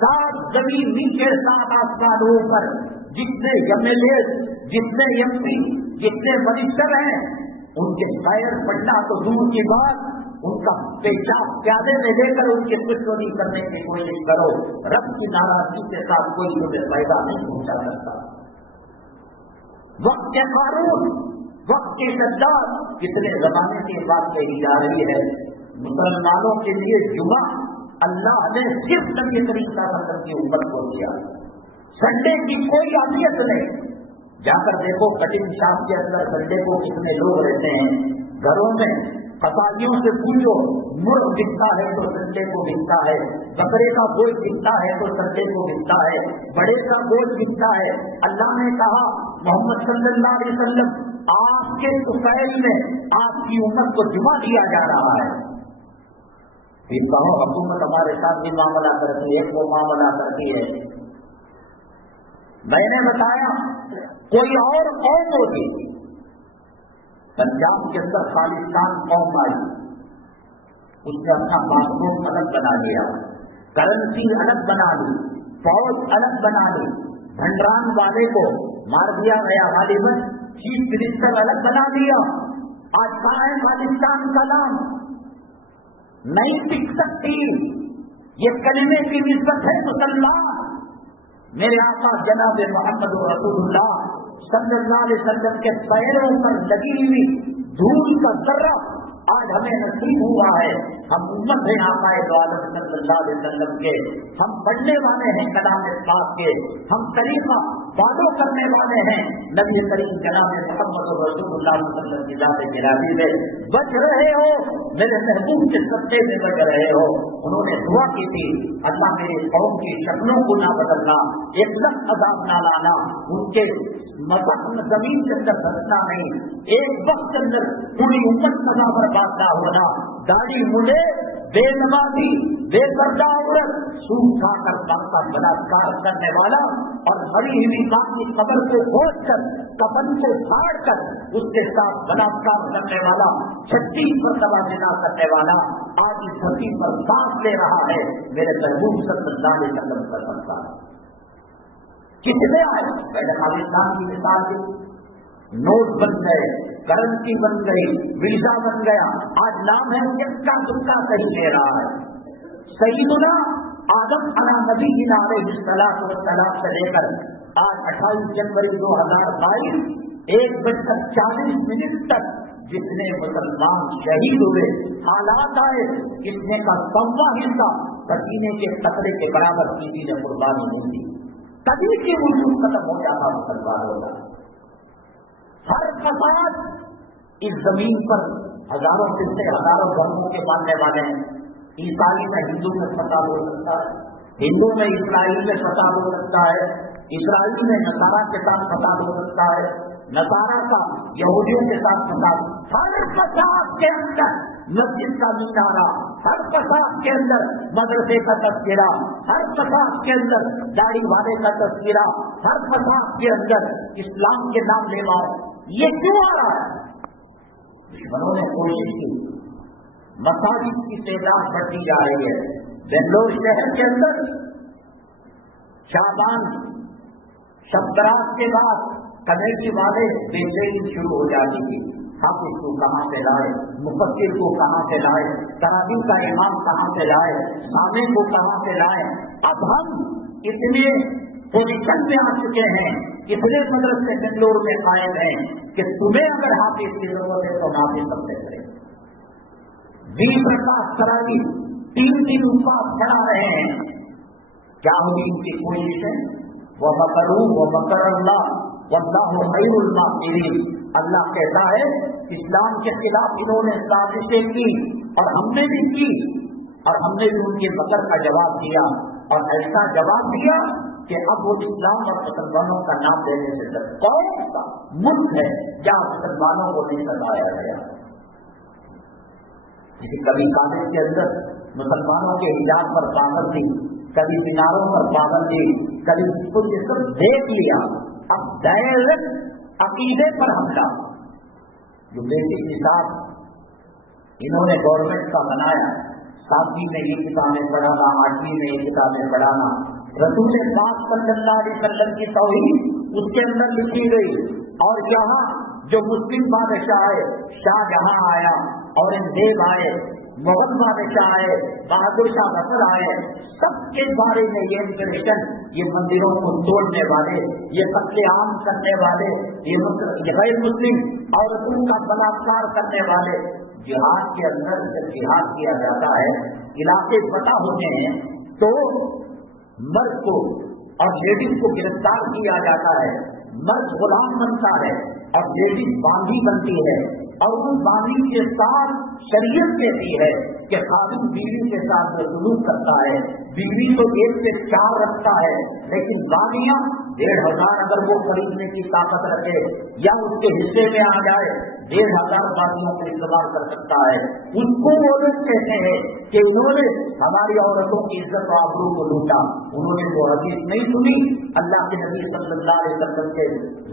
7 زمین نیچے 7 آسمان اوپر جتنے ایم ایل اے، جتنے ایم پی، جتنے منسٹر ہیں، ان کے شاعر پڑھنا تو دور کی بات، ان کا پیشاب پیادے میں لے کر ان کی دشمنی کرنے کی کوشش کرو، رب کی ناراضگی کے ساتھ کوئی تمہیں فائدہ نہیں پہنچا سکتا۔ وقت کے قانون، وقت کے شداد، کتنے زمانے کی بات کہی جا رہی ہے۔ مسلمانوں کے لیے جمعہ اللہ نے صرف نبی کریم صلی اللہ علیہ وسلم کی امت کو دیا، سنڈے کی کوئی اہمیت نہیں۔ جا کر دیکھو کٹنگ شاپ کے اندر سنڈے کو کتنے لوگ رہتے ہیں، گھروں میں قصابیوں سے پوچھو، مرغ بکتا ہے تو سنڈے کو بکتا ہے، بکرے کا گوشت بکتا ہے تو سنڈے کو بکتا ہے، بڑے کا گوشت بکتا ہے۔ اللہ نے کہا محمد صلی اللہ علیہ وسلم آپ کے طفیل میں آپ کی امت کو جمعہ دیا جا رہا ہے۔ پھر کہو حکومت ہمارے ساتھ بھی معاملہ کرتی ہے، وہ معاملہ کرتی ہے۔ میں نے بتایا کوئی اور قوم ہوتی، پنجاب کے اندر خالصان قوم آئی، اس نے اپنا پاسپورٹ الگ بنا لیا، کرنسی الگ بنا لی، فوج الگ بنا لی، भंडरान वाले को मार दिया गया, गालिबन चीफ मिनिस्टर अलग बना दिया। आज कहाँ है पाकिस्तान का नाम? नहीं टिक सकती। ये कलमे की निस्बत है मुसलमान। मेरे आका जनाब मोहम्मद रसूलुल्लाह सल्लल्लाहु अलैहि वसल्लम के पैरों पर लगी हुई धूल का जर्रा आज हमें नसीब हुआ है। हम उम्मत हैं आका दो आलम सल्लल्लाहु अलैहि वसल्लम के, हम पढ़ने वाले हैं कलाम पाक के, हम तरीका फॉलो करने वाले हैं नबी करीम जनाब मोहम्मद रसूलुल्लाह सल्लल्लाहु अलैहि वसल्लम के गिरावी में। बच रहे हो, मेरे महबूब के सत्ते में बच रहे हो। उन्होंने दुआ की थी, अल्लाह मेरे कौम की शक्लों को ना बदलना, एकदम अजाब ना लाना, उनके जमीन के अंदर बसना नहीं, एक वक्त के अंदर पूरी उम्मत सजा बर्बाद ना होना। दाढ़ी मुझे बेनमाजी बेपर्दा औरत सूख खाकर का बलात्कार करने वाला और मरी हुई मां की कब्र को खोद कर कफन को फाड़ कर उसके साथ बलात्कार करने वाला, 36 मरतबा जिना करने वाला आज इस धरती पर सांस ले रहा है। मेरे महबूब सल्लल्लाहु अलैहि वसल्लम का संस्कार कितने आए? पहले पाकिस्तान की मिसाल दी, नोट बन गए, करेंसी बन गई, वीजा बन गया, आज नाम है किसका तुक्का सही ले रहा है। सईदुना आदम अला नबी अलैहिस्सलातु वस्सलाम से लेकर आज 28 जनवरी 2022 1:40 तक जितने मुसलमान शहीद हुए, हालात आए, कितने का 100वां हिस्सा पसीने के कतरे के बराबर किसी ने कुर्बानी नहीं दी। कभी के वजूद खत्म हो जाता मुसलमानों का। हर फसाद इस जमीन पर हजारों किस्से हजारों धर्मों के मानने वाले हैं। ईसाई में हिंदू में फसाद हो सकता है, हिंदू में इसराइल में फसाद हो सकता है, इसराइल में नसारा के साथ फसाद हो सकता है, नसारा का यहूदियों के साथ फसाद। हर फसाद के अंदर मस्जिद का मीनारा, हर फसाद के अंदर मदरसे का तस्करा, हर फसाद के अंदर दाढ़ी वाले का तस्करा, हर फसाद के अंदर इस्लाम के नाम लेवा। ये क्यों आ रहा है? दुश्मनों ने कोशिश की, मसाजिद की तादाद बढ़ती जा रही है। बेंगलोर शहर के अंदर शाबान शब्दरात के बाद कमेटी वाले बेचैनी शुरू हो जाती थी। हाफिज को कहाँ से लाए, मुफस्सिर को कहाँ से लाए, तरावी का इमाम कहाँ से लाए, सामे को कहाँ से लाए। अब हम इतने पोजीशन में आ चुके हैं, इतने मदरसे बेंगलोर में कायम हैं कि तुम्हें अगर हाफिज की जरूरत है तो हाफिज सबसे करें। 20 रकात तरावी 3 उपवास पढ़ा रहे हैं। क्या होगी इनकी कोशिश है? वह मकरू व मकर अल्लाह वल्लाहु खैरुल माकिरीन। अल्लाह कहता है इस्लाम के खिलाफ इन्होंने साजिशें की और हमने भी की, और हमने भी उनके मकर का जवाब दिया, और ऐसा जवाब दिया कि अब वो इस्लाम और मुसलमानों का नाम लेने से डर। कौन सा मुल्क है जहाँ मुसलमानों को नहीं सताया गया? जैसे कभी कांग्रेस के अंदर मुसलमानों के हिजाब पर पाबंदी, कभी मीनारों पर पाबंदी, कभी तो ये सब देख लिया। अब डायरेक्ट अकीदे पर हमला। जो बेसिक निसाब इन्होंने गवर्नमेंट का बनाया, 7वीं में ये किताबें पढ़ाना, 8वीं में ये किताबें पढ़ाना, रसूल पाक सल्लल्लाहु अलैहि वसल्लम की तौहीद उसके अंदर लिखी गई। और यहाँ जो मुस्लिम बादशाह है, शाहजहां आया, औरंगजेब आए, मुगल बादशाह आए, बहादुर शाह जफर आए, सबके बारे में ये इंफॉर्मेशन, ये मंदिरों को तोड़ने वाले, ये कत्लेआम करने वाले, ये गैर मुस्लिम औरतों का बलात्कार करने वाले। जिहाद के अंदर जब जिहाद किया जाता है, इलाके पता होते हैं तो मर्द को और लेडीज को गिरफ्तार किया जाता है। मर्द गुलाम बनता है और लेडीज बांधी बनती है, और उन बांधी के साथ शरीयत कहती है कि खालिद बीवी के साथ जो सलूक करता है, बीवी तो 1 से 4 रखता है, लेकिन बांधियां 1500 अगर वो खरीदने की ताकत रखे या उसके हिस्से में आ जाए 1500 बांधियों को इस्तेमाल कर सकता है। उसको वो लोग कहते हैं कि उन्होंने हमारी औरतों की इज्जत और आबरू को लूटा। उन्होंने वो हदीस नहीं सुनी अल्लाह के नबी सल्लल्लाहु अलैहि वसल्लम के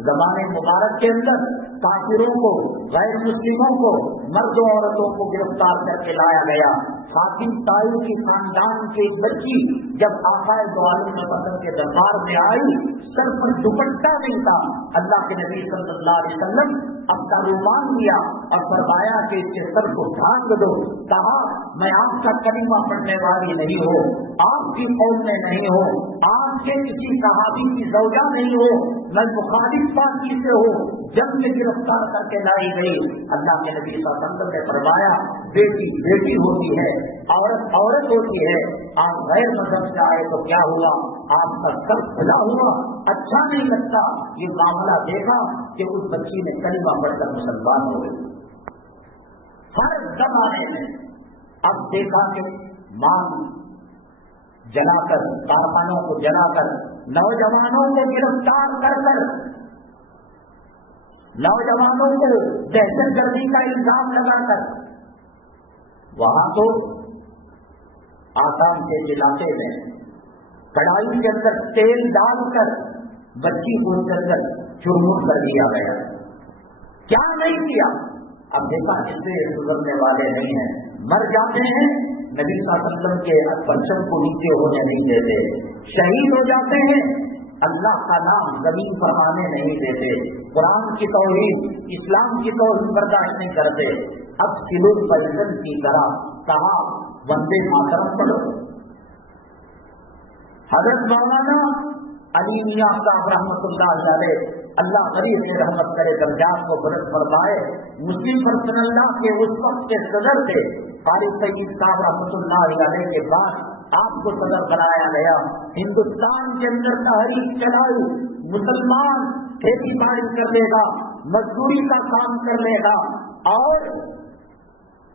जमाने मुबारक के अंदर काफिरों को, गैर मुस्लिमों को, मर्द औरतों को गिरफ्तार करके लाया गया। हाकिम ताई की खानदान की एक बच्ची जब आका दो आलम वसल्लम के दरबार में आई, सर पर दुपट्टा नहीं था। अल्लाह के नबी सल्लल्लाहु अलैहि वसल्लम अपना रुमाल लिया और फरमाया कि इसके सर को ढांक दो। कहा मैं आपका कलीमा पढ़ने वाली नहीं हो, आपकी कौम में नहीं हो, आपके किसी सहाबी की ज़ौजा नहीं हो, मैं मुखालिफ पार्टी से हो, जब ये गिरफ्तार करके लाई गई। अल्लाह के नबी सल्लल्लाहु अलैहि वसल्लम ने फरमाया बेटी बेटी होती है, औरत औरत होती है। आप गैर मजहब से आए तो क्या हुआ, आपका सर खुला हुआ, अच्छा नहीं लगता। ये मामला देखा कि उस बच्ची ने कलीमा पढ़कर मुसलमान हो गई। हर जमाने में अब देखा कि मांग जलाकर, कारखानों को जलाकर, नौजवानों को गिरफ्तार कर कर, नौजवानों को दहशतगर्दी का इल्जाम लगाकर, वहां तो आसाम के इलाके में कढ़ाई के अंदर तेल डालकर बच्ची को चलकर चूरमुर कर दिया गया। क्या नहीं किया। अब देखा इससे गुजरने वाले नहीं हैं, मर जाते हैं, नबी सल्लल्लाहु अलैहि वसल्लम के परचम को नीचे होने नहीं देते, शहीद हो जाते हैं, अल्लाह का नाम जमीन पर आने नहीं देते, कुरान की तौहीद, इस्लाम की तौहीद बर्दाश्त नहीं करते। अब सिलूर परिजन की तरह कहा वंदे मातरम पढ़ो। हजरत मौलाना अली मियां साहब रहमतुल्लाह अलैह, अल्लाह गरीब से रहमत करे, दर्जात को बुलंद फरमाए, मुस्लिम पर्सनल्लाह के उस वक्त के सदर थे। कारी सईद साहब रहमतुल्लाह अलैह के बाद आपको सदर बनाया गया। हिंदुस्तान के अंदर तहरीक चलाई, मुसलमान खेती बाड़ी कर लेगा, मजदूरी का काम कर लेगा और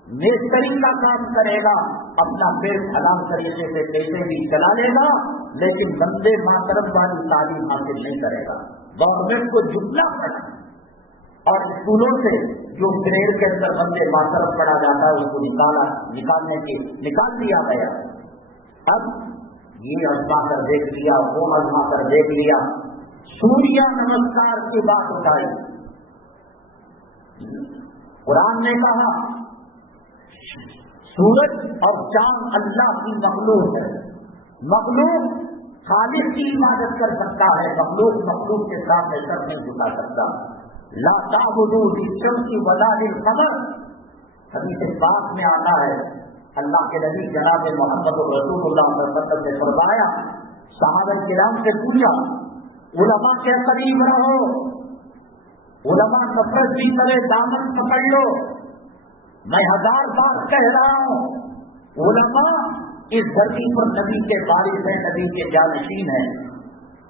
मेस्तरी का काम करेगा, अपना पेट हलाल तरीके से कैसे भी चला लेगा, लेकिन वंदे मातरम वाली तालीम हासिल नहीं करेगा। गवर्नमेंट को जुटना पड़ा और स्कूलों से जो ग्रेड के अंदर वंदे मातरम पढ़ा जाता है उसको निकाल दिया गया। अब ये आजमा कर देख लिया, वो आजमा कर देख लिया, सूर्य नमस्कार की बात उठाई। कुरान ने कहा सूरज और चांद अल्लाह की मखलूक है, मखलूक खालिक की इबादत कर सकता है, मखलूक के सामने सर नहीं झुका सकता। ला ताबुदू लिश्शम्सी वला लिलकमर, हदीस पाक में आता है, अल्लाह के नबी जनाब मोहम्मद रसूलुल्लाह सल्लल्लाहु अलैहि वसल्लम ने फरमाया, सहाबा किराम से पूछा उलमा के करीब रहो, उलमा नफरत भी करे, दामन पकड़ लो। मैं 1000 बार कह रहा हूं, उलमा इस धरती पर नबी के वारिस हैं, नबी के जानशीन हैं।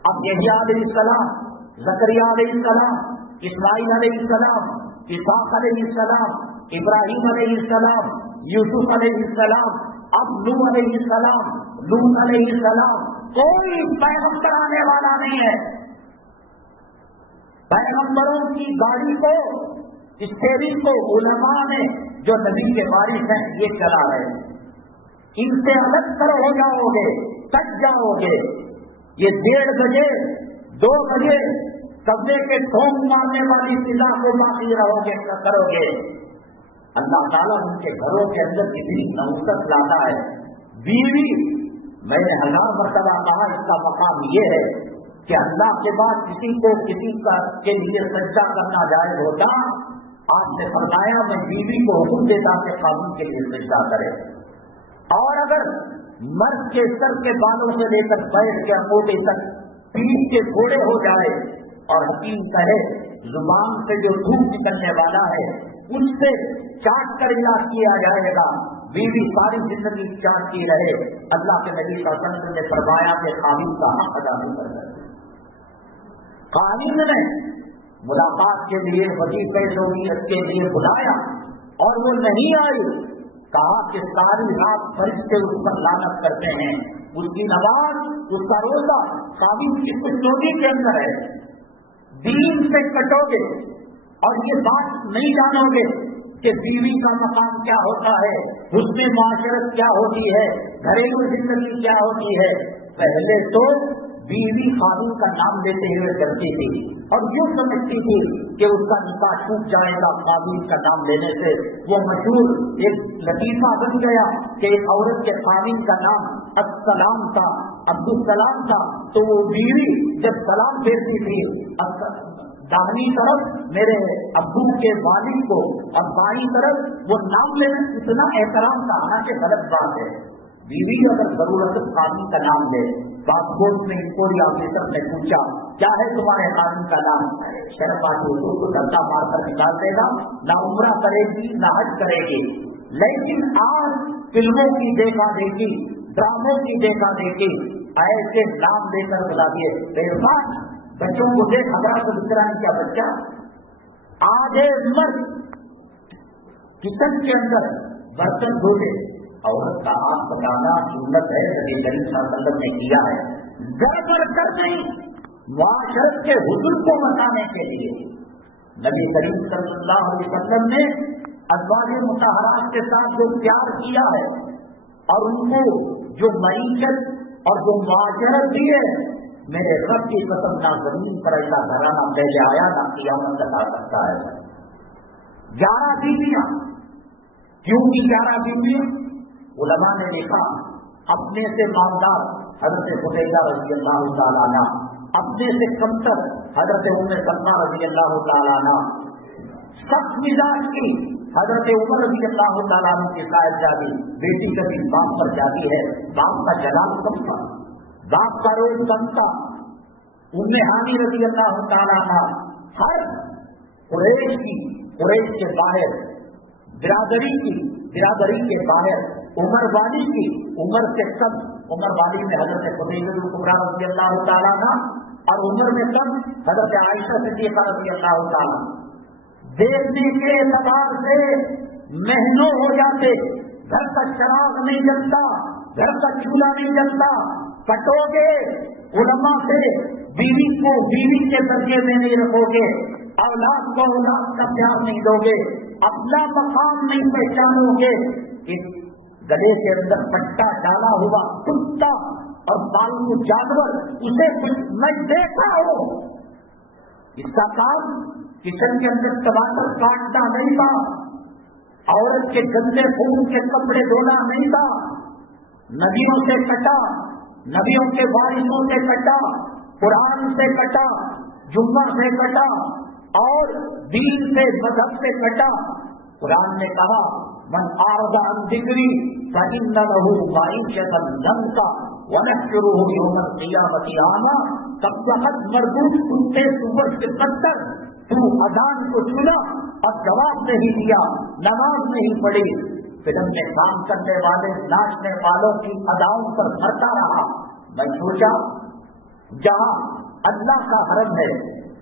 अब यहया अलैहिस्सलाम, ज़करिया अलैहिस्सलाम, इस्माईल अलैहिस्सलाम, इसहाक अलैहिस्सलाम, इब्राहीम अलैहिस्सलाम, यूसुफ अलैहिस्सलाम, अब नूह अलैहिस्सलाम, लूत अलैहिस्सलाम, कोई पैगंबर आने वाला नहीं है। पैगंबरों की गाड़ी को, स्टेरिंग को उलमा ने जो नबी के वारिस हैं ये चला रहे हैं। इनसे अलग पर हो जाओगे, थक जाओगे। ये 1:30 बजे 2 बजे कब्जे के ठोंक मारने वाली सिला को बाकी रहोगे करोगे। अल्लाह ताला उनके घरों के अंदर कितनी नौकत लाता है। बीवी, मैंने 1000 मरतबा कहा, इसका मकाम ये है कि अल्लाह के बाद किसी के लिए सज्जा करना जायज होता, आपने फरमाया मैं बीवी को हुक्म देता कि कानून के लिए सज्जा करे। और अगर मर्द के सर के बालों से लेकर पैर के अंगूठे तक पीठ के घोड़े हो जाए और हकीम कहे जुबान से जो धूप निकलने वाला है उससे चाट कर इलाज किया जाएगा, बीवी सारी जिंदगी चाटती रहे, अल्लाह के नबी सल्लल्लाहु अलैहि वसल्लम ने फरमाया कि कानून का हक अदा नहीं कर सकते। कानून ने मुलाकात के लिए वजीफे ज़रूरियत के लिए बुलाया और वो नहीं आई, कहा कि सारी रात फरिश्ते उस पर लानत करते हैं, उसकी नमाज, उसका रोजा कानून की कुश्तोगी के अंदर है। दीन से कटोगे और ये बात नहीं जानोगे कि बीवी का मकाम क्या होता है, हुस्न माशरत क्या होती है, घरेलू जिंदगी क्या होती है। पहले तो بیوی خاتون کا نام لیتے ہوئے ڈرتی تھی اور یوں سمجھتی تھی کہ اس کا نکاح چھوٹ جائے گا خاتون کا نام لینے سے. وہ مشہور ایک لطیفہ بن گیا کہ ایک عورت کے خاتون کا نام السلام تھا، عبدالسلام تھا، تو وہ بیوی جب سلام پھیرتی تھی داہنی طرف میرے ابو کے والد کو اور بائیں طرف وہ نام لینا اتنا احترام تھا. حالانکہ غلط بات ہے. بیوی اگر ضرورت خاتون کا نام لے، پاسپورٹ میں انکوائری آفیسر نے پوچھا کیا ہے تمہارے خاتون کا نام، شرم آتی اردو کو دھکا مار کر نکال دے گا، نہ عمرہ کرے گی نہ حج کرے گی. لیکن آج فلموں کی دیکھا دیکھی، ڈراموں کی دیکھا دیکھی، ایسے نام لے کر بلا دیے. بےمان بچوں کو دیکھ خبروں کو بچرانے کیا بچہ آدھے مرد کچن کے اندر برتن دھوتے. عورت کا آنکھ پکانا سنت ہے، نبی کریم صلی اللہ علیہ وسلم نے کیا ہے. گڑبڑ کر نہیں، معاشرت کے حضور کو بتانے کے لیے نبی کریم صلی اللہ علیہ وسلم نے ازواج مطہرات کے ساتھ جو پیار کیا ہے اور ان کو جو معیشت اور جو معاشرت دی ہے، میرے رب کی قسم نہ زمین پر ایسا گھرانہ پہلے آیا نہ قیامت تک آ سکتا ہے. 11 بیویاں. کیوں کی 11 بیویاں؟ علماء نے لکھا اپنے سے مالدار حضرت خدیجہ رضی اللہ تعالیٰ عنہ، اپنے سے کمتر حضرت ام سلمہ رضی اللہ تعالیٰ عنہ، سخت مزاج کی حضرت عمر رضی اللہ تعالیٰ عنہ کی صاحبزادی. بیٹی کبھی باپ پر جاتی ہے، باپ کا جلال کم تھا، باپ کا روز کم تھا. ام ہانی رضی اللہ تعالیٰ عنہ ہر قریش کی، قریش کے باہر برادری کے باہر عمر والی کی، عمر سے کم، عمر والی میں حضرت خدیجہ کبریٰ رضی اللہ تعالیٰ عنہ اور عمر میں کم حضرت عائشہ صدیقہ رضی اللہ تعالیٰ. دیکھنے کے اعتبار سے مہینوں ہو جاتے، گھر کا چراغ نہیں جلتا، گھر کا چولہا نہیں جلتا. کٹو گے علماء سے، بیوی کو بیوی کے درجے میں نہیں رکھو گے، اولاد کو اولاد کا پیار نہیں دو گے، اپنا مقام نہیں پہچانو گے. گلے کے اندر پٹا ڈالا ہوا کتا اور پالتو جانور اسے میں دیکھا ہو. اس کا کام کچن کے اندر ٹماٹر کاٹنا نہیں تھا، عورت کے گندے خون کے کپڑے دھونا نہیں تھا. نبیوں سے کٹا، نبیوں کے وارثوں سے کٹا، قرآن سے کٹا، جمعہ سے کٹا اور دین سے، مذہب سے کٹا. قرآن نے کہا من اعرض عن ذکری فإن له معیشة ضنکا ونحشره یوم القیامة اعمی. تب وقت مردود کتے سور سے بدتر تو اذان کو سنا اور جواب نہیں دیا، نماز نہیں پڑھی، فلم میں کام کرنے والے ناچنے والوں کی اداؤں پر مرتا رہا. میں سوچا جہاں اللہ کا حرم ہے،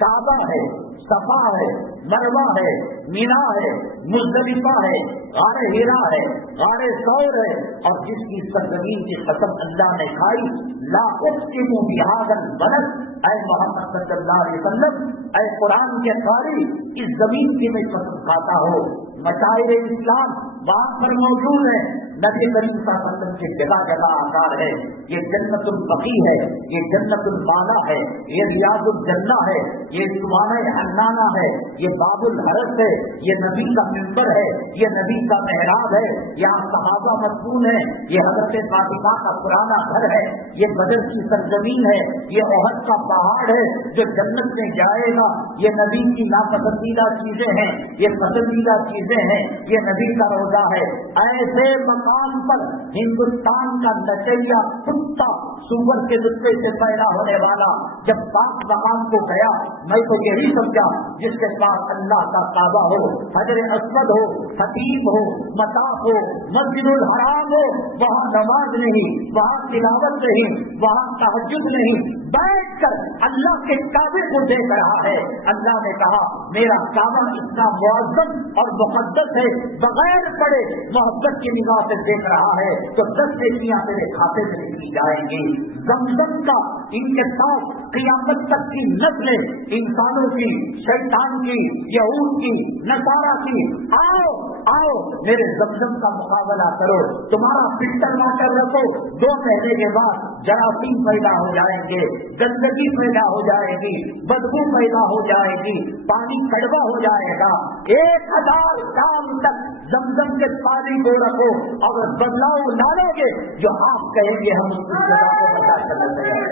کعبہ ہے، صفا ہے، مروہ ہے، مینا ہے، مزدلفہ ہے، غار ہیرا ہے، غار ثور ہے، اور جس کی سرزمین کی قسم اللہ نے کھائی، لا اقسم بہذا البلد، اے محمد صلی اللہ علیہ وسلم، اے قرآن کے قاری، اس زمین کی میں قسم کھاتا ہوں. مشاعر اسلام وہاں پر موجود ہے. نبی کریم صلی اللہ علیہ وسلم کی جگہ جگہ آکار ہے. یہ جنت البقیع ہے، یہ جنت المالا ہے، یہ ریاض الجنہ ہے، یہ سبحانہ حنانہ ہے، یہ باب الحرس ہے، یہ نبی کا منبر ہے، یہ نبی کا محراب ہے، یہاں صحابہ مدفون ہے، یہ حضرت فاطمہ کا پرانا گھر ہے، یہ بدر کی سرزمین ہے، یہ احد کا پہاڑ ہے جو جنت میں جائے گا. یہ نبی کی ناپسندیدہ چیزیں ہیں، یہ پسندیدہ چیزیں ہیں، یہ نبی کا روضہ ہے. ایسے مقام پر ہندوستان کا نچیا کتا سور کے نطفے سے پیدا ہونے والا جب پاک مقام کو گیا، میں تو یہی سمجھا جس کے پاس اللہ کا کعبہ ہو، حجر اسود ہو، خطیب ہو، مطاف ہو، مسجد الحرام ہو، وہاں نماز نہیں، وہاں تلاوت نہیں، وہاں تہجد نہیں، بیٹھ کر اللہ کے کعبے کو دیکھ رہا ہے. اللہ نے کہا میرا کعبہ اتنا معظم اور مقدس ہے، بغیر پڑے محبت کی نگاہ سے دیکھ رہا ہے تو 10 نیکیاں تیرے کھاتے میں لکھی جائیں گی. जमजम का इनके साथ क़यामत तक की नस्लें इंसानों की, शैतान की, यहूद की, नसारा की, आओ आओ मेरे जमजम का मुकाबला करो, तुम्हारा फिल्टर लाकर रखो, 2 महीने के बाद जरासीम पैदा हो जाएंगे, गंदगी पैदा हो जाएगी, बदबू पैदा हो जाएगी, पानी कड़वा हो जाएगा। 1000 साल तक जमजम के पानी को रखो, अगर बदलाव ना लोगे जो आप कहेंगे हम उसकी जगह को बता सकते हैं।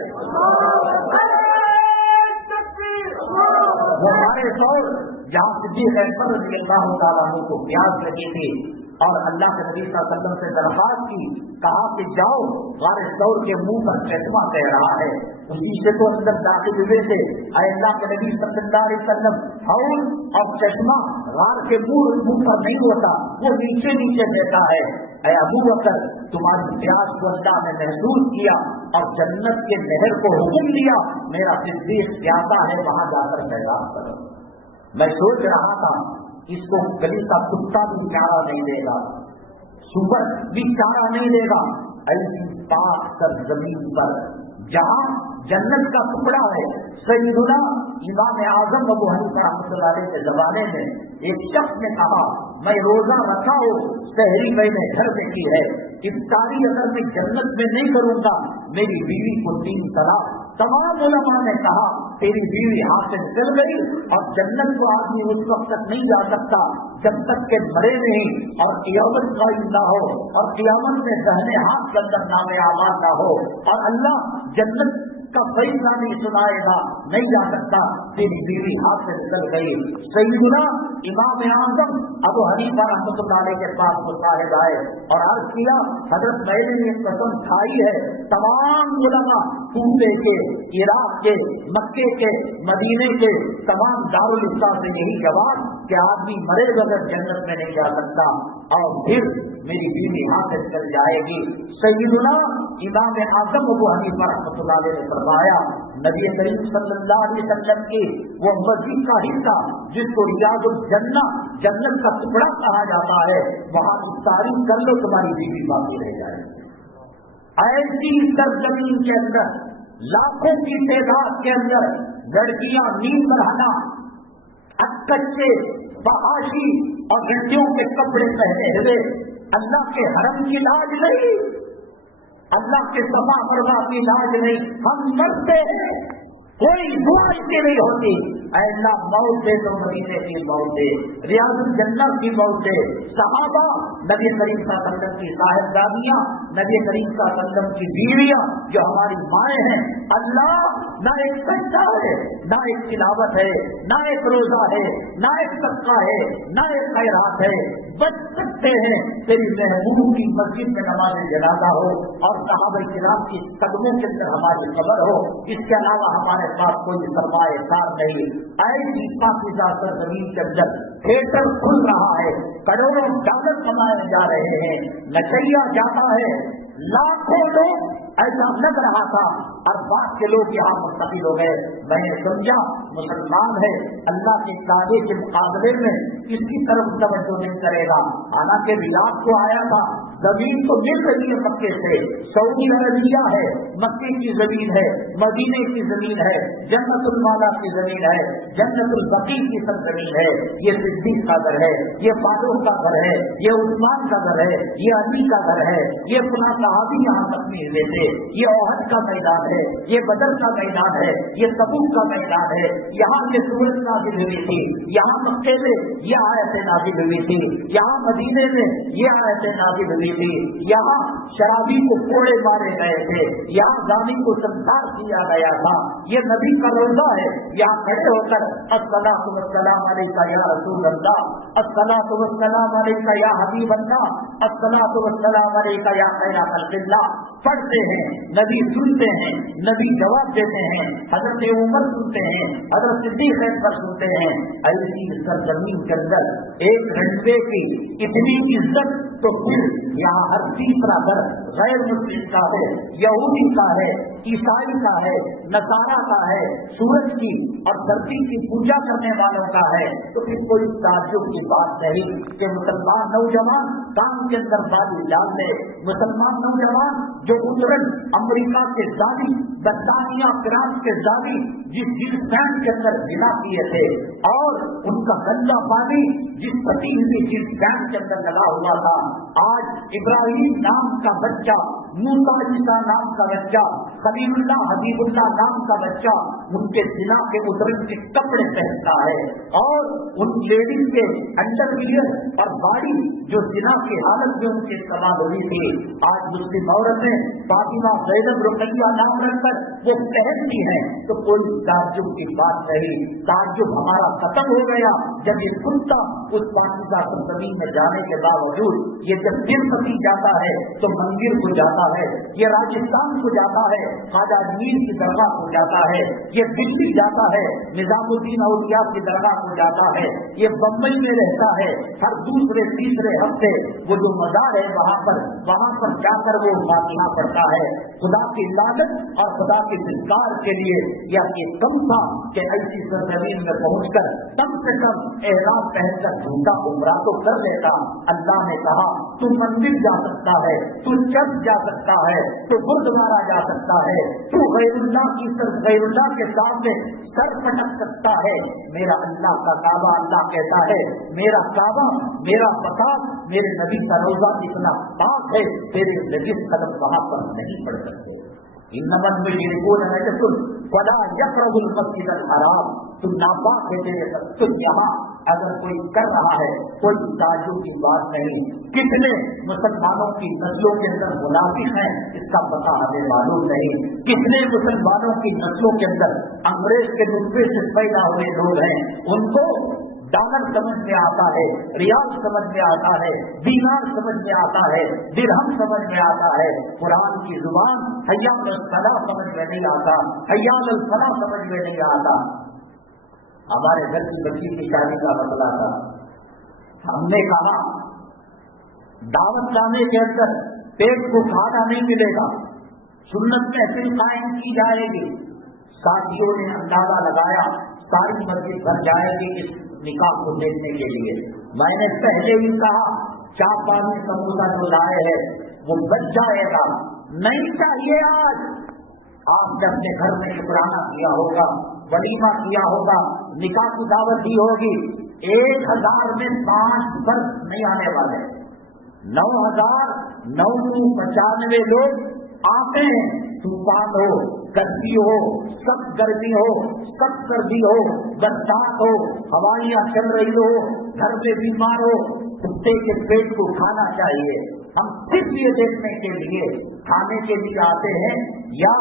वो हमारे दौर जहाँ सिद्दीक़ अकबर रज़ियल्लाहु ताला अन्हु को प्यास लगी थी और अल्लाह के नबी सल्लल्लाहु अलैहि वसल्लम से दरख्वास्त की, कहा कि जाओ गारे सौर के मुंह पर चश्मा कह रहा है, उसी से तो अंदर दाखिल हुए थे। अल्लाह के नबी सल्लल्लाहु अलैहि वसल्लम हौल और चश्मा गार के मुंह पर नहीं होता, वो नीचे नीचे रहता है। ऐ अबू बकर, तुम्हारी प्यास को अल्लाह ने महसूस किया और जन्नत के नहर को हुक्म दिया, मेरा सिद्दीक़ प्यासा है वहां जाकर सैराब करो। मैं सोच रहा था इसको गली का कुत्ता भी चारा नहीं देगा, सुपर भी चारा नहीं देगा। ऐसी पाक कर जमीन पर जहाँ जन्नत का टुकड़ा है, सैयदुना इमाम आजम अबू हनीफा रहमतुल्लाह अलैह के जमाने में एक शख्स ने कहा, मैं रोजा रखा हो, सहरी मैंने घर में की है, इफ्तारी अगर मैं जन्नत में नहीं करूंगा मेरी बीवी को 3 तलाक। तमाम उलमा ने कहा तेरी बीवी हाथ से निकल गई और जन्नत को आदमी उस वक्त तक नहीं जा सकता जब तक के मरे नहीं और क़यामत कायम ना हो और क़यामत में दाहिने हाथ के अंदर नामे आमाल ना हो और अल्लाह जन्नत का फैसला नहीं सुनाएगा, नहीं जा सकता। तेरी बीवी हाथ से निकल गई। सैयदुना इमाम आज़म अबू हनीफा रहमतुल्लाह अलैह के पास मुसाहिब आए और अर्ज किया, हजरत मैंने ये कसम खाई है, तमाम उलमा कूफे के, इराक के, मक्के के, मदीने के तमाम दारुल इस्लाम से यही जवाब कि आदमी मरे बगैर जन्नत में नहीं जा सकता और फिर मेरी बीवी हाथ से निकल जाएगी। सैयदुना इमाम आज़म अबू हनीफा रहमतुल्लाह अलैह ने फरमाया, नबी करीम सल्लल्लाहु अलैहि वसल्लम की वो मस्जिद का हिस्सा जिसको रियाजुल जन्नह, जन्नत का टुकड़ा कहा जाता है, वहां की तारीफ कर लो, तुम्हारी बीवी बाकी रह जाएगी। ऐसी सरजमीन के अंदर लाखों की तादाद के अंदर लड़कियां नींद रहना, कच्चे बहाशी और गंदियों के कपड़े पहने हुए, अल्लाह के हरम की लाज नहीं, अल्लाह के समा फरमा की लाज नहीं, हम मरते हैं, कोई दुआ इसकी नहीं होती। अल्लाह मौत दे तो मदीने की मौत दे, रियाजुल जन्नत की मौत दे। सहाबा, नबी करीम सल्लल्लाहु अलैहि वसल्लम की साहिबजादियां, नबी करीम सल्लल्लाहु अलैहि वसल्लम की बीवियां जो हमारी माएँ हैं, अल्लाह ना एक सच्चा है, ना एक तिलावत है, ना एक रोजा है, ना एक सदका है, ना एक खैरात है, बच सकते हैं तेरी महबूब की मस्जिद में नमाज जनाजा हो और सहाबा किराम की कदमों के अंदर हमारी कब्र हो, इसके अलावा हमारे पास कोई सरमाएदार नहीं। ऐसी पाकिज़ा सरजमीन के अंदर थिएटर खुल रहा है, करोड़ों डॉलर कमाए जा रहे हैं, नचैया जाता है, लाखों लोग, ऐसा लग रहा था अरबाब के लोग यहाँ मुस्तकिल हो गए। मैंने समझा मुसलमान है, अल्लाह के कायदे के मुकाबले में किसकी तरफ तवज्जो नहीं करेगा। हालांकि रियाद को आया था, जमीन तो मिल रही है मक्के से, सऊदी अरबिया है, मक्के की जमीन है, मदीने की जमीन है, जन्नतुल माला की जमीन है, जन्नतुल बकी की सरजमीन है, ये सिद्दीक का घर है, ये फारूक का घर है, ये उस्मान का घर है, ये अली का घर है, ये पुनः सहाबी यहाँ जख्मी हुए थे, ये ओहद का मैदान है, ये बदर का मैदान है, ये तबूक का मैदान है, यहाँ ये सूरज नाजिल हुई थी, यहाँ मक्के में ये आयतें नाजिल हुई थी, यहाँ मदीने में ये आयतें नाजिल हुई थी, यहाँ शराबी को कोड़े मारे गए थे, यहाँ गानी को संसार किया गया था, ये नबी का रोजा है, यहाँ खड़े होकर अस्सलातु वस्सलाम अलैका या रसूल अल्लाह, अस्सलातु वस्सलाम अलैका या हबीब अल्लाह, अस्सलातु वस्सलाम अलैका या खैरा खल्क़िल्लाह पढ़ते हैं। नबी सुनते हैं, नबी जवाब देते हैं, हजरत उमर सुनते हैं, हजरत सिद्दीक़ अकबर सुनते हैं। ऐसी सरजमीन के अंदर एक घंटे की इतनी इज्जत तो फिर यहाँ हर तीसरा घर गैर मुस्लिम का है, यहूदी का है, ईसाई का है, नसारा का है, सूरज की और धरती की पूजा करने वालों का है। तो फिर कोई ताज्जुब की बात नहीं कि मुसलमान नौजवान काम के अंदर बाली डाल ले। मुसलमान नौजवान जो उतरन अमेरिका के जाली, बरतानिया फ्रांस के जाली जिस पैंट के अंदर जिना किए थे और उनका गंदा पानी जिस पति हुई जिस पैंट के अंदर लगा हुआ था, आज इब्राहिम नाम का बच्चा, मूसा ईसा नाम का बच्चा, खलीलुल्लाह हबीबुल्लाह नाम का बच्चा उनके जिना के उतरन के कपड़े पहनता है और उन लेडीज के अंडरवियर और बाड़ी जो जिना की हालत में उनके इस्तेमाल हुई थी, आज मुस्लिम औरतें फातिमा ज़ैनब रुकैया नाम रखकर वो पहनती हैं। तो कोई ताज्जुब की बात नहीं। ताज्जुब हमारा खत्म हो गया जब ये कुत्ता उस पाकिस्तान जमीन में जाने के बावजूद ये जब तिरुपति जाता है तो मंदिर को जाता है, ये राजस्थान को जाता है, ख्वाजा अजमीर की दरगाह को जाता है, ये दिल्ली जाता है, निजामुद्दीन औलिया की दरगाह को जाता है, ये बम्बई में रहता है, हर दूसरे तीसरे हफ्ते वो जो मजार है वहाँ पर जाकर वो फातिहा पढ़ता है। खुदा की लानत और खुदा की धिक्कार के लिए या ये कम था कि ऐसी सरजमीन में पहुंचकर कम से कम एहराम पहनकर झूठा उम्रा तो कर लेता। अल्लाह ने कहा तू मंदिर जा सकता है, तू चर्च जा सकता है, तू गुरुद्वारा जा सकता है, तू गैरुल्लाह के सामने सर पटक सकता है। मेरा अल्लाह का काबा, अल्लाह कहता है मेरा काबा, मेरा मकाम, मेरे नबी का रोजा इतना पाक है, तेरे नजीस कदम वहां पर नहीं पड़ सकते। इन्नमल मुशरिकून नजसुन फला यक़रबुल मस्जिदल हराम, तुम नापाक है तेरे सब। तो यहाँ अगर कोई कर रहा है कोई ताज्जुब की बात नहीं। कितने मुसलमानों की नस्लों के अंदर मुनाफिक हैं इसका पता हमें मालूम नहीं। कितने मुसलमानों की नस्लों के अंदर अंग्रेज के नुस्खे से पैदा हुए लोग हैं, उनको डॉलर समझ में आता है, रियाल समझ में आता है, दीनार समझ में आता है, दिरहम समझ में आता है। कुरान की जुबान हय्या अल सलाह समझ में नहीं आता, हय्या अल फलाह समझ में नहीं आता। हमारे घर की बच्ची की शादी का मसला था, हमने कहा दावत खाने के अंदर पेट को खाना नहीं मिलेगा, सुन्नत महफिल कायम की जाएगी। साथियों ने अंदाजा लगाया सारी मस्जिद भर जाएगी इस निकाह को देखने के लिए। मैंने पहले ही कहा चार पानी समोसा जो लाए है वो बच जाएगा, नहीं चाहिए। आज आपने अपने घर में शुक्राना किया होगा, वलीमा किया होगा, निकाह की दावत दी होगी, 1000 में 5 फर्ज नहीं आने वाले, 9,995 लोग आते हैं। तूफान हो, गर्मी हो, सख्त गर्मी हो, सख्त सर्दी हो, बरसात हो, हवाइयाँ चल रही हो, घर में बीमार हो, कुत्ते के पेट को खाना चाहिए। हम सिर्फ ये देखने के लिए खाने के लिए आते हैं या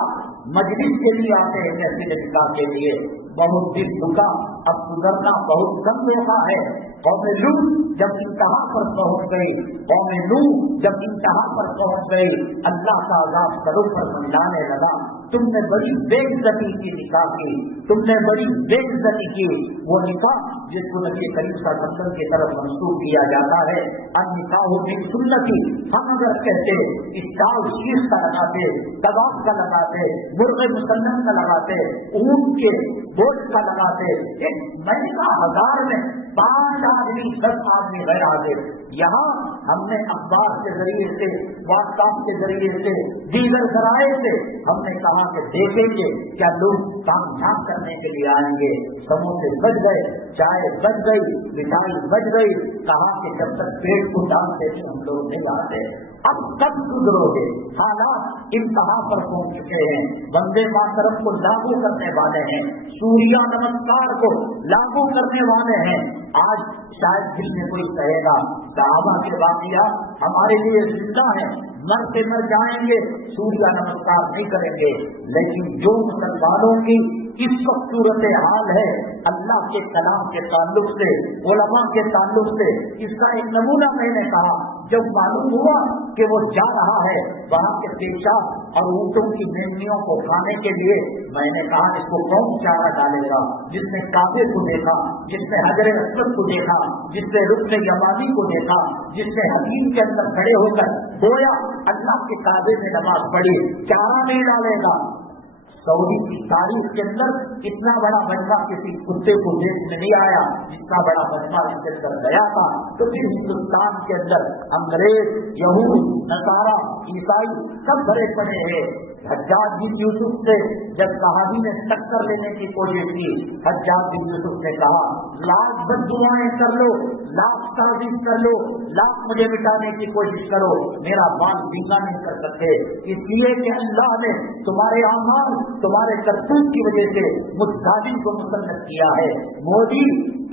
मजलिस के लिए आते हैं महफिल निकाह के लिए। बहुत दिन रुका, अब सुधरना बहुत कम मौका है। कौम लूत जब इंतहा पर पहुंच गई, कौम लूत जब इंतहा पर पहुंच गई, अल्लाह का अज़ाब सरों पर मंडराने लगा। तुमने बड़ी बेइज्जती की निकाह की, तुमने बड़ी बेइज्जती की। वो निकाह जिसको नबी करीम सल्लल्लाहु अलैहि वसल्लम की तरफ मंसूब किया जाता है, अन्निकाहु बिन सुन्नती। हम अगर कहते स्टाल शीश का लगाते, कबाब का लगाते, मुर्गे मुसल्लम का लगाते, ऊंट के गोश्त का लगाते, एक महीना 1000 में 5 आदमी 10 आदमी गैर हाजिर। यहाँ हमने अखबार के जरिए से, व्हाट्सएप के जरिए से, दीगर जराए से हमने कहा कि देखेंगे क्या लोग काम झाम करने के लिए आएंगे। समोसे बच गए, चाय बच गई, मिठाई बच गई। कहा कि जब तक पेट को डालते थे हम लोग नहीं आते। अब तक गुजरोगे, हालात इंतहा पर पहुंच चुके हैं। वंदे मातरम को लागू करने वाले हैं, सूर्य नमस्कार को लागू करने वाले हैं। आज शायद दिल में कोई कहेगा सहाबा के वाक़या हमारे लिए जिंदा है, मर के मर जाएंगे, सूर्य नमस्कार नहीं करेंगे। लेकिन जो मुसलमानों की इस वक्त सूरत हाल है अल्लाह के कलाम के ताल्लुक से, उलमा के ताल्लुक से, इसका एक नमूना मैंने कहा जब मालूम हुआ कि वो जा रहा है वहां के पेशाब और ऊँटों की मेमनियों को खाने के लिए, मैंने कहा इसको कौन चारा डालेगा? जिसने काबे को देखा, जिसने हजरे अस्वद को देखा, जिसने रुक्न यमानी को देखा, जिसने हकीम के अंदर खड़े होकर गोया अल्लाह के काबे में नमाज पढ़ी, चारा नहीं डालेगा। सऊदी की तारीख के अंदर इतना बड़ा मजमा किसी कुत्ते को देश में नहीं आया जितना बड़ा मजमा इसके अंदर गया था। तो फिर हिंदुस्तान के अंदर अंग्रेज, यहूद, नसारा, ईसाई सब भरे पड़े हैं। हज्जाज बिन यूसुफ से जब सहाबी ने टक्कर लेने की कोशिश की, हज्जाज बिन यूसुफ ने कहा लाख बद्दुआएं कर लो, लाख साजिश कर लो, लाख मुझे मिटाने की कोशिश करो, मेरा बाल भींगा नहीं कर सकते, इसलिए कि अल्लाह ने तुम्हारे आमाल, तुम्हारे करतूत की वजह से मुझ जालिम को मुसल्लत किया है। मोदी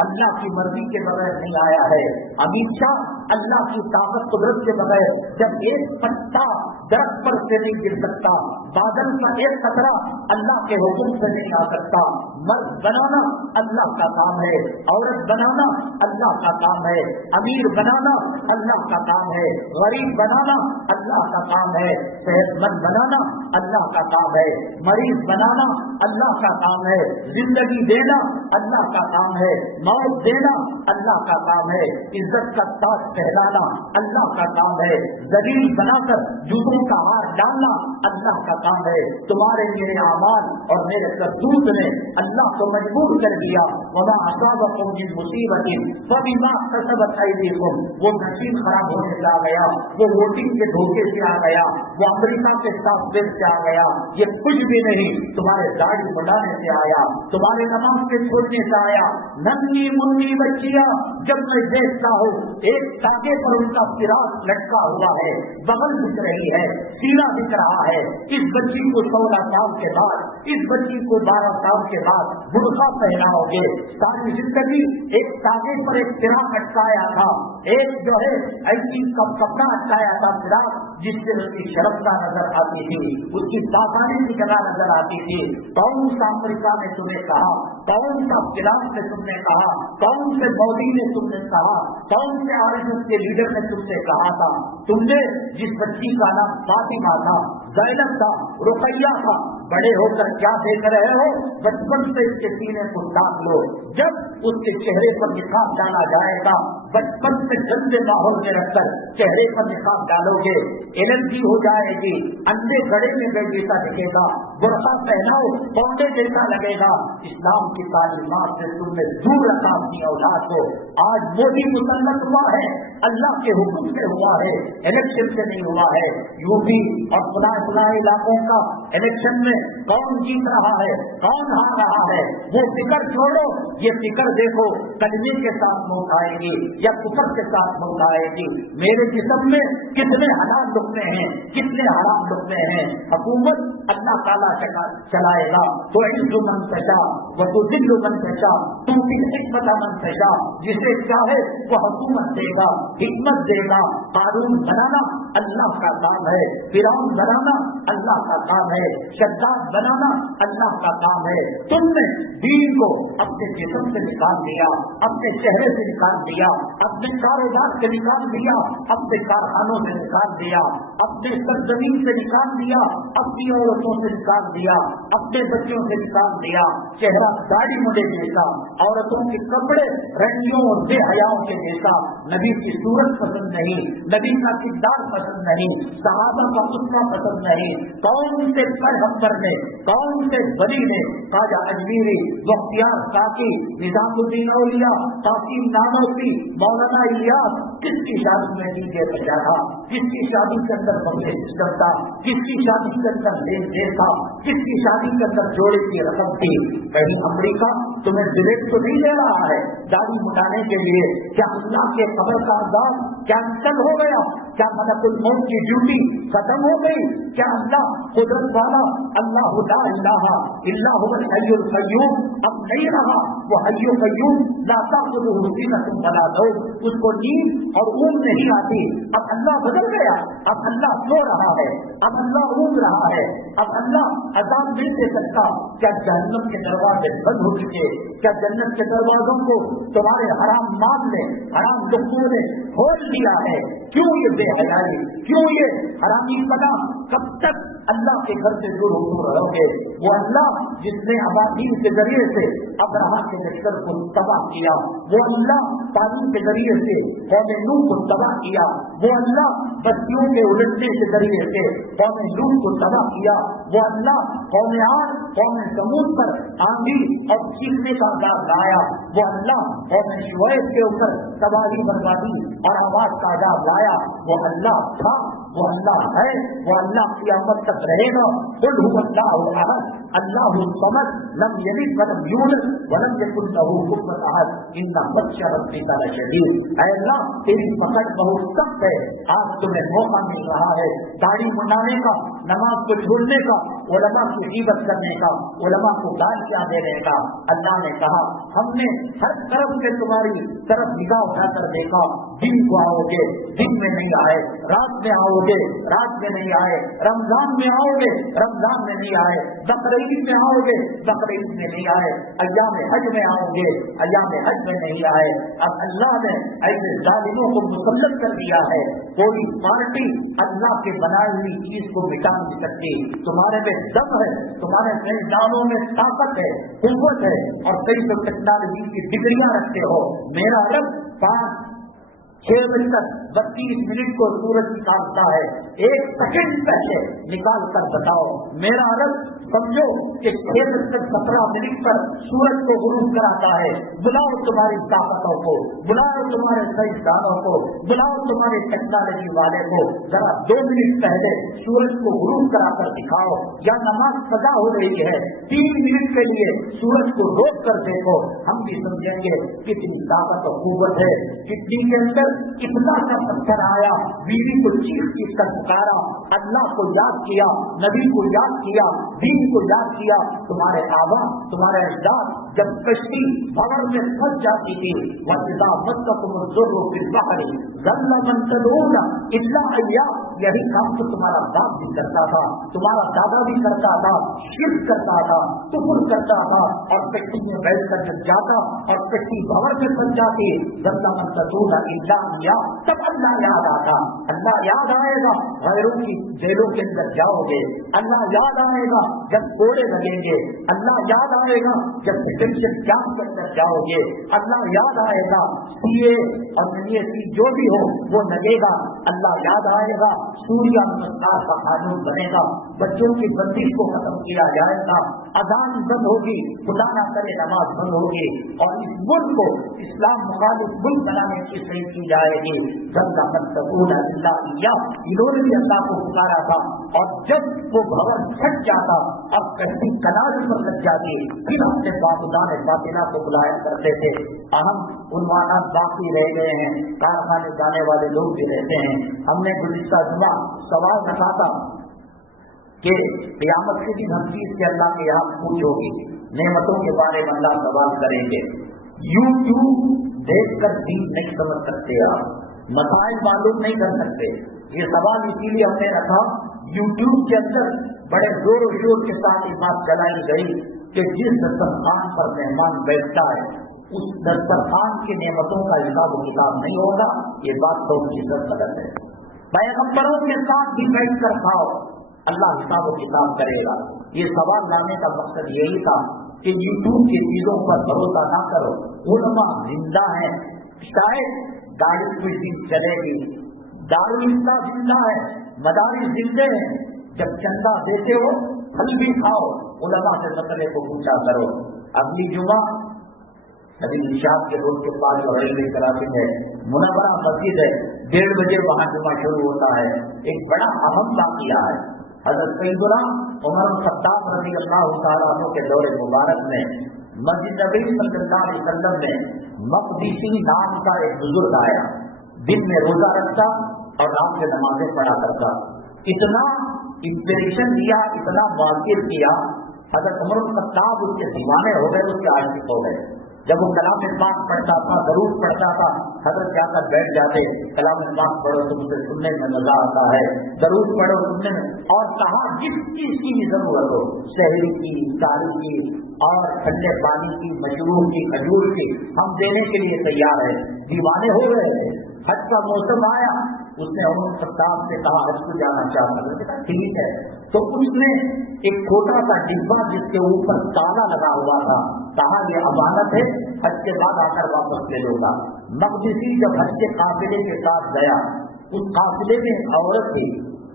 अल्लाह की मर्जी के बगैर नहीं आया है, अमित शाह अल्लाह की ताकत कुदरत के बगैर, जब एक पत्ता दरख्त पर से नहीं गिर सकता, बादल का एक कतरा अल्लाह के हुक्म से नहीं आ सकता। मर्द बनाना अल्लाह का काम है, औरत बनाना अल्लाह का काम है, अमीर बनाना अल्लाह का काम है, गरीब बनाना अल्लाह का काम है, सेहतमंद बनाना अल्लाह का काम है, मरीज बनाना अल्लाह का काम है, जिंदगी देना अल्लाह का काम है, मौत देना अल्लाह का काम है, इज्जत का ताज पहनाना अल्लाह का काम है, जलील बनाकर जूतों का हार डालना अल्लाह का काम है। तुम्हारे मेरे आमाल और मेरे करतूत ने अल्लाह को मजबूर कर दिया। वमा असाबकुम मिन मुसीबतिन फबिमा कसबत अयदीकुम, वो नसीब खराब होने से आ गया, वो वोटिंग के धोखे से आ गया, वो अमेरिका के सॉफ्टवेयर से आ गया, ये कुछ भी नहीं तुम्हारे दाढ़ी बढ़ाने से आया, तुम्हारे नमाज के छोड़ने से आया। नन्ही मुन्नी बच्चियां जब मैं देखता हूँ एक ताके पर उनका फिराक लटका हुआ है, बगल दिख रही है, सीना दिख रहा है, इस बच्ची को 16 साल के बाद, इस बच्ची को 12 साल के बाद बुर्का पहनाओगे। सारी जिंदगी एक ताके पर एक फिराक अटकाया था, एक जो है ऐसी कपड़ा अटकाया था फिराक जिससे उसकी शर्मता नजर आती थी, उसकी सावधानी की जगह नजर आती थी। कौन सा अमेरिका ने तुम्हें कहा, कौन सा फिराक ने तुमने कहा, कौन से मोदी ने तुमने कहा, कौन से आरएसएस के लीडर ने तुमसे कहा था? तुमने जिस बच्ची का नाम फातिमा था, ज़ैनब था, रुकैया था, बड़े होकर क्या देख रहे हो? बचपन से इसके सीने को ढांक लो। जब उसके चेहरे पर निकाब डाला जाएगा, बचपन से गंदे माहौल में रखकर चेहरे पर निकाब डालोगे, एलर्जी हो जाएगी, अंधे गड़े में गए जैसा दिखेगा, बुर्का पहनाओ पौधे जैसा लगेगा। इस्लाम की तालीमात से तुमने दूर रखा अपनी औलाद को। आज मोदी मुसल्लत हुआ है, अल्लाह के हुक्म से हुआ है, इलेक्शन से नहीं हुआ है। यूपी और पुराने इलाकों का इलेक्शन में कौन जीत रहा है, कौन हार रहा है, वो फिक्र छोड़ो, ये फिक्र देखो कलमे के साथ मौत आएगी या कुफर के साथ मौत आएगी। मेरे जिस्म में कितने हलाल लुकने हैं, कितने हराम लुकने हैं। हुकूमत अल्लाह ताला चलाएगा, तो इज्जु मन पैसा वो तो दिल्लु मन पैसा, तुम भी हिकमत मन पैसा, जिसे चाहे वो हुकूमत देगा, हिकमत देगा। कानून बनाना अल्लाह का काम है, फिरौन बनाना अल्लाह का काम है, शद्दाद बनाना अल्लाह का काम है। तुमने दीन को अपने जिस्म से निकाल दिया, अपने चेहरे से निकाल दिया, अपने कारोबार से निकाल दिया, अपने कारखानों से निकाल दिया, अपने सरजमीन से निकाल दिया, अपनी औरतों से निकाल दिया, अपने बच्चों से निकाल दिया। चेहरा दाढ़ी मुंडे जैसा, औरतों के कपड़े रंगियों और बेहयाओं के जैसा। नबी की सूरत पसंद नहीं, नबी का किरदार पसंद नहीं, सहाबा का उसका पसंद नहीं। कौन से पैगंबर ने, कौन से वली ने, ख्वाजा अजमीरी, बख्तियार काकी, निजामुद्दीन औलिया, कासिम नानोती, मौलाना इलियास, किसकी शादी में डीजे बजा था, किसकी शादी के अंदर बंगले सिस्टम था, किसकी शादी के अंदर लेन देन था, किसकी शादी के अंदर जोड़े की रकम थी। कहीं अमेरिका तुम्हें डिलेट तो नहीं ले रहा है दाढ़ी मुटाने के लिए? क्या अल्लाह के खबर का आजाद कैंसल हो गया? क्या मलकुल मौत की ड्यूटी खत्म हो गई? क्या अल्लाह कुदरत वाला अल्लाह ला इलाहा इल्ला हुवल हय्युल कय्यूम अब नहीं रहा? वो हय्युल कय्यूम ला ताखुज़ुहु सिनतुन वला नौम, उसको नींद और ऊँघ नहीं आती। अब अल्लाह बदल गया, अब अल्लाह सो रहा है, अब अल्लाह ऊँघ रहा है, अब अल्लाह अज़ाब नहीं दे सकता। क्या जहन्नम के दरवाजे बंद हो चुके? क्या जन्नत के दरवाजों को तुम्हारे हराम माल ने, हराम लुक्मों ने खोल दिया है? क्यों ये बेहयाई, क्यों ये हरामी पना, कब तक अल्लाह के घर से दूर रहोगे? वो अल्लाह जिसने अबादीन के जरिए से अब्राहा के लश्कर को तबाह किया, वो अल्लाह तालीम के जरिए से कौम नूह को तबाह किया, वो अल्लाह बस्तियों के उलटने के जरिए से कौम नूह को तबाह किया, वो अल्लाह कौम आद कौम समूद पर आंधी और चीखने का आजाद लाया, वो अल्लाह कौम शुएब के ऊपर तबाही बर्बादी और आवाज का आजाद लाया, वो अल्लाह था, वो अल्लाह है, वो अल्लाह क़यामत तक रहेगा। कुल हुवल्लाहु अहद अल्लाहुस समद लम यलिद वलम यूलद वलम यकुल लहू कुफुवन अहद इन्ना बत्शा रब्बिका लशदीद। ऐ अल्लाह तेरी पकड़ बहुत सख्त है, आज तुम्हें मौका मिल रहा है दाढ़ी मुंडाने का, नमाज को छोड़ने का, उलमा की गीबत करने का, उलमा को गालियां देने का। अल्लाह ने कहा हमने हर तरफ से तुम्हारी तरफ निगाह उठाकर देखा, दिन को आओगे दिन में नहीं आए, रात में आओगे रात में नहीं आए, रमजान में आओगे रमजान में नहीं आए, बकरीद में आओगे बकरीद में नहीं आए, अय्याम हज में आओगे अय्याम हज में नहीं आए। अब अल्लाह ने ऐसे जालिमों को मुसल्लत कर दिया है, कोई पार्टी अल्लाह के बनाई हुई चीज को मिटा नहीं सकती। तुम्हारे में दम है, तुम्हारे संविधानों में ताकत है, कुव्वत है, और कई तो टेक्नोलॉजी की डिग्रियां रखते हो। मेरा रब 5-6 बजकर 32 को सूरज निकालता है, 1 सेकंड पहले निकाल कर बताओ। मेरा रब समझो कि 6:17 पर सूरज को गुरूब कराता है। बुलाओ तुम्हारी ताकतों को, बुलाओ तुम्हारे साइंसदानों को, बुलाओ तुम्हारे टेक्नोलॉजी वाले को, जरा 2 मिनट पहले सूरज को गुरूब कराकर दिखाओ। या नमाज सजा हो रही है, 3 मिनट के लिए सूरज को रोक कर देखो, हम भी समझेंगे कितनी ताकत और कुव्वत है। कितनी के अंदर कितना सा पत्थर आया, बीवी को चीख चीख कर पुकारा, अल्लाह को याद किया, नबी को याद किया, दीन को याद किया। तुम्हारे आबा तुम्हारे अजदाद जब कश्ती भंवर में फंस जाती थी, वज़ा मस्सकुमुज़्ज़ुर्रु फिल बहरी ज़ल्ला मन तदऊना इल्ला अय्या, यही काम तो तुम्हारा बाप भी करता था, तुम्हारा दादा भी करता था, शिर्क करता था, कुफ्र करता था, और कश्ती में बैठ कर जब जाता और कश्ती भंवर में फंस जाती, ज़ल्ला मन तदऊना इल्ला अय्या, तब अल्लाह याद आता। अल्लाह याद आएगा गैरों की जेलों के अंदर जाओगे, अल्लाह याद आएगा जब कोड़े लगेंगे, अल्लाह याद आएगा जब डिटेंशन कैंप के अंदर जाओगे, अल्लाह याद आएगा सीए और यूनिवर्सिटी जो भी हो वो लगेगा, अल्लाह याद आएगा सूर्य नमस्कार का कानून बनेगा, बच्चों की बंदिश को खत्म किया जाएगा, अजान बंद होगी, खुदा ना करे नमाज बंद होगी, और इस मुल्क को इस्लाम मुखालिफ मुल्क बनाने की सही की जाएगी। इन्होंने भी अल्लाह को पुकारा था, और जब वो भवन फट जाता और कश्ती कनाल पर लग जाती, फिर अपने बाबुदान बातिना को बुलाया करते थे। अहम उन्वानात बाकी रह गए हैं, कारखाने जाने वाले लोग भी रहते हैं। हमने गुज़िश्ता जुमा सवाल रखा था कि क़यामत के दिन हम चीज से अल्लाह के यहाँ पूछोगी, नेमतों के बारे में अल्लाह सवाल करेंगे। यूट्यूब देखकर दीन नहीं समझ सकते, आप मसाइल मालूम नहीं कर सकते। ये सवाल इसीलिए हमने रखा, यूट्यूब के अंदर बड़े जोर शोर के साथ ये बात चलाई गई कि जिस दस्तरखान पर मेहमान बैठता है उस दस्तरखान की नेमतों का हिसाब किताब नहीं होगा। ये बात तो उनकी गलत है। पैगंबरों के साथ भी बैठ कर खाओ, अल्लाह हिसाब किताब करेगा। ये सवाल लाने का मकसद यही था कि यूट्यूब की चीजों पर भरोसा ना करो। उलमा जिंदा है, शायद गाड़ी कुछ दिन चलेगी, दारुल इस्लाम जिंदा है, मदारिस जिंदे हैं। जब चंदा देते हो फल भी खाओ, उलमा से मसले को पूछा करो। अगली जुमा नबी निशात के रोड के पास जो रेलवे क्रॉसिंग है, मुनव्वरा मस्जिद है, 1:30 बजे वहां जुमा शुरू होता है। एक बड़ा अहम वाक़िया है। हज़रत सैयदना उमर ख़त्ताब रज़ी अल्लाह तआला अन्हु के दौरे मुबारक में मस्जिद नबी सल्लल्लाहु अलैहि वसल्लम में मक़दीसी नाम का एक बुजुर्ग आया, दिन में रोजा रखता और रात में नमाजें पढ़ा करता। इतना इंस्पिरेशन दिया, इतना वाकिर किया, हज़रत उमर ख़त्ताब उसके दीवाने हो गए, उसके आशिक हो गए। जब वो कलाम पाक पढ़ता था, दरूद पढ़ता था, हज़रत जाकर बैठ जाते, कलाम पाक पढ़ो तो मुझे सुनने में मजा आता है, दरूद पढ़ो सुनने में। और कहा जिस चीज की भी जरूरत हो, शहरी की, दारू की और ठंडे पानी की, मशरूब की, खजूर की, हम देने के लिए तैयार है। दीवाने हो रहे थे। हज का मौसम आया, उसने उमर खत्ताब से कहा हज को जाना चाहता है, ठीक है। तो उसने एक छोटा सा डिब्बा जिसके ऊपर ताला लगा हुआ था, कहा ये अमानत है, हज के बाद आकर वापस ले लूंगा। मकदसी जब हज के काफिले के साथ गया, उस काफिले में एक औरत थी,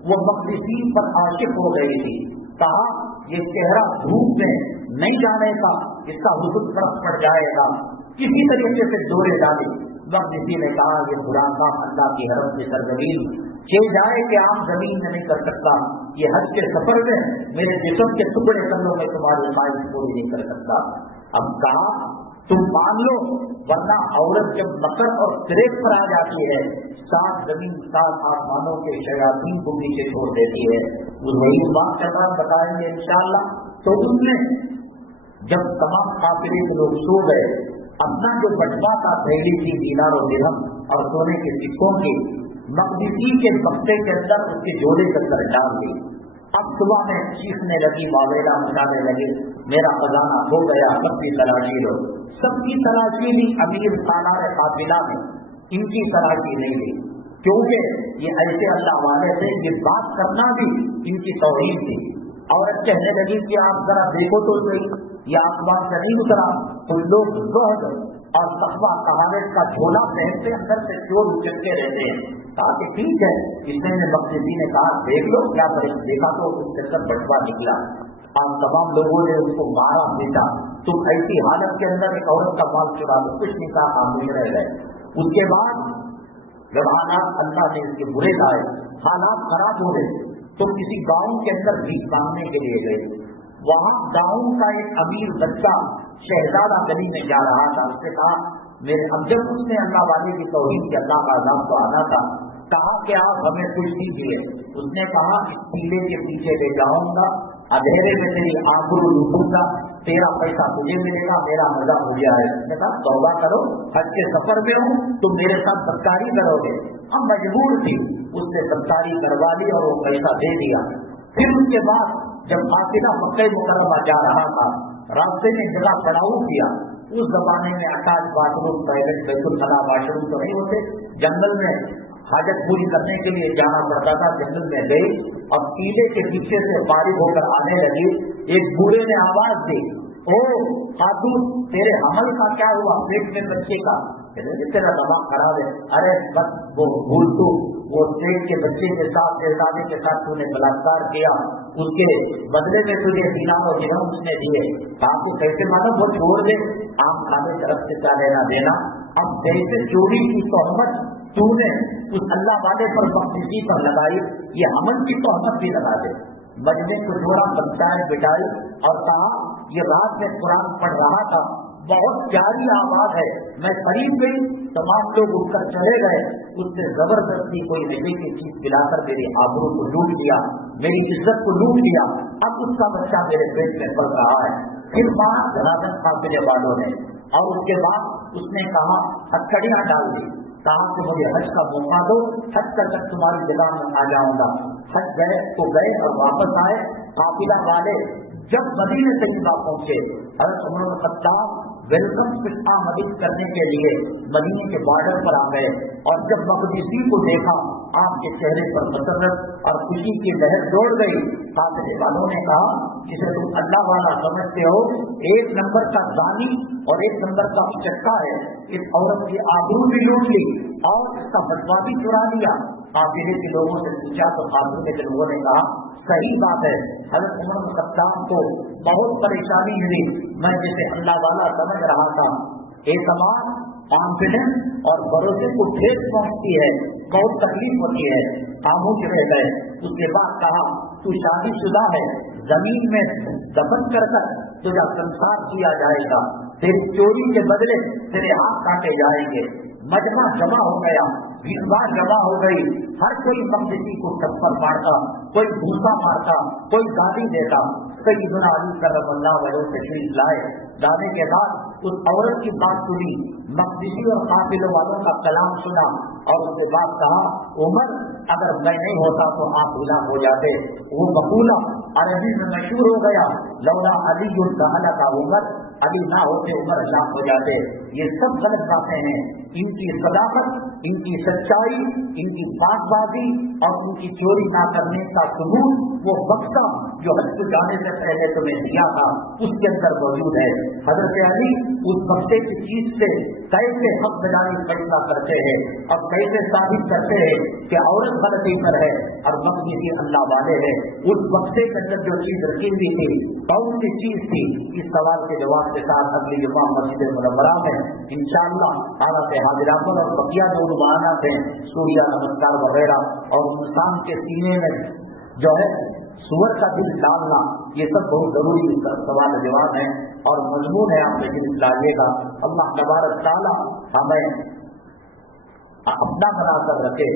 वो मकदसी पर आशिक हो गई थी। कहा ये चेहरा धूप में नहीं जाने का, इसका हुस्न फर्क पड़ जाएगा, किसी तरीके से जोड़े डाले। मकदसी ने कहा ये बुरा काम अल्लाह की हरम की सरजमीन के जाए कि आम जमीन में नहीं कर सकता, ये हज के सफर में मेरे जिस्म के टुकड़े करने में तुम्हारी ख्वाहिश पूरी नहीं कर सकता। अब कहा तुम मान लो, वरना औरत जब मकर और सिरेक पर आ जाती है, 7 जमीन 7 आसमानों के शयातीन को नीचे छोड़ देती है। वही बात करना बताएंगे इंशाअल्लाह। तो उसने जब तमाम काफिले के लोग सो गए, अपना जो बटवा का थैली थी दीनार और दिरहम और सोने के सिक्कों की, मकदसी के बक्से के अंदर उसके जोड़े के अंदर डाल दी। अब सुबह में चीखने लगी, वावेला मचाने लगी, मेरा खजाना हो गया, सबकी तलाशी लो। सबकी तलाशी ली, अमीर सालार काफिला में इनकी तलाशी नहीं ली, क्योंकि ये ऐसे अल्लाह वाले थे, ये बात करना भी इनकी तौहीन थी। औरत कहने लगी कि आप जरा देखो तो सही, ये आसमान से नहीं उतरा। तो लोग गहद और तकवा कहावत का झोला पहनते अंदर से चोर उचलते रहते हैं। कहा कि ठीक है। इसने मकदसी ने कहा देख लो क्या करें। देखा तो उसके अंदर बटवा निकला। आप तमाम लोगों ने उसको मारा पीटा, तुम ऐसी हालत के अंदर एक औरत का माल चुरा दो, कुछ नहीं कहा, खामोश रह गए। उसके बाद जब हालात अल्लाह ने इसके बुरे लाए, हालात खराब हो गए, तो किसी गांव के अंदर भीख मांगने के लिए गए। वहां गांव का एक अमीर बच्चा शहजादा गली में जा रहा था। उसने कहा मेरे, अब जब उसने अल्लाह वाले की तौहीद के अल्लाह का आज़ाब तो आना था, कहा कि आप हमें कुछ दीजिए। उसने कहा इस टीले के पीछे ले जाऊंगा, अंधेरे में तेरी आंखों लूटूंगा, तेरा पैसा तुझे मिलेगा, मेरा मजा हो जाए। उसने कहा तौबा करो, हज के सफर में हूँ, तुम मेरे साथ बदकारी करोगे। हम मजबूर थी, उसने बदकारी करवा ली और वो पैसा दे दिया। फिर उसके बाद जब काफिला मक्का मुकर्रमा जा रहा था, रास्ते में जगह पड़ाव किया। उस जमाने में अटैच बाथरूम, टॉयलेट, बैतुल खला, वाशरूम तो नहीं होते। जंगल में हाजत पूरी करने के लिए जाना पड़ता था। जंगल में गई और कीले के पीछे से फारिग होकर आने लगी। एक बूढ़े ने आवाज दी, ओ खातून तेरे हमल का क्या हुआ, पेट में बच्चे का? तेरा दिमाग खराब है। अरे बस वो भूल तू, वो पेट के बच्चे के साथ, शहजादे के साथ तूने बलात्कार किया, उसके बदले में तुझे दीनार और दिरहम उसने दिए। कहा तो कैसे मालूम, वो छोड़ दे, आम खाने तरफ से क्या लेना देना। अब जैसे चोरी की तोहमत तूने उस अल्लाह वाले पर मकदसी पर लगाई, ये हमल की तोहमत भी लगा दे। मजने को थोड़ा पंचायत बिठाई और कहा ये रात में कुरान पढ़ रहा था, बहुत प्यारी आवाज है, मैं करीब गई, तमाम लोग उठकर चले गए। उसने जबरदस्ती कोई नशे की चीज पिलाकर मेरी आबरू को लूट लिया, मेरी इज्जत को लूट लिया। अब उसका बच्चा मेरे पेट में पल रहा है। फिर बात जनाजन काफिले वालों ने, और उसके बाद उसने कहा हथकड़ियां डाल दी। कहा कि मुझे हज का मौका दो, हज तक तुम्हारी जगह में आ जाऊंगा। हज गए तो गए और वापस आए। काफिला वाले जब मदीने तैयबा पहुंचे, हज़रत Umar bin Khattab welcome speech आमदीद करने के लिए मदीने के बॉर्डर पर आ गए। और जब मकदसी को देखा, आपके चेहरे पर मसरत और खुशी की लहर दौड़ गई। काफिले वालों ने कहा जिसे तुम अल्लाह वाला समझते हो, 1 नंबर का जानी और 1 नंबर का चक्का है, इस औरत की आबरू भी लूट ली और इसका बटवा भी चुरा लिया। काफिले के लोगों से पूछा तो काफिले के लोगों ने कहा सही बात है, हज़रत उमर बिन खत्ताब को बहुत परेशानी हुई, मैं जिसे अल्लाह वाला समझ रहा था। एतमाद, कॉन्फिडेंस और भरोसे को ठेस पहुंचती है, बहुत तकलीफ होती है। खामोश रह गए। उसके बाद कहा तू शादीशुदा है, जमीन में दफन कर तुझा संसार किया जाएगा, तेरी चोरी के बदले तेरे हाथ काटे जाएंगे। मजमा जमा हो गया, विश्वास जमा हो गई। हर कोई मकदसी को थप्पड़ मारता, कोई भूसा मारता, कोई गाली देता। सैयदना अली करमल्लाहु वजहहु तशरीफ लाए, लाने के बाद उस औरत की बात सुनी, मकदसी और काफिलों वालों का कलाम सुना और उसके बाद कहा उमर अगर मैं नहीं होता तो आप हिला हो जाते। वो मकूला अरबी में मशहूर हो गया, लौला अली का उमर, अली ना होते उमर हिला हो जाते। ये सब गलत बातें हैं। इनकी सदाकत, इनकी सच्चाई, इनकी बातबाजी और उनकी चोरी ना करने का सबूत वो बक्सा जो हज को जाने से पहले तुम्हें दिया था उसके अंदर मौजूद है। हजरत अली उस बक्से की चीज से कैसे हक बजानी फैसला करते हैं और कैसे साबित करते हैं कि औरत गलती पर है और मर्द भी अल्लाह वाले है। उस बक्से के अंदर जो चीज रखी हुई थी कौन सी चीज थी, इस सवाल के जवाब के साथ अगली जुम्मा मस्जिद मुनव्वरा में इंशाअल्लाह हालत हाजिरापन और बकिया जो उन्वानात हैं, सूर्य नमस्कार वगैरह और इंसान के सीने में जो है सूअर का दिल डालना, ये सब बहुत जरूरी सवाल जवाब है और मजमून है। आप लेकिन लाइएगा, अल्लाह तबारक तआला हमें अपना बना कर रखे,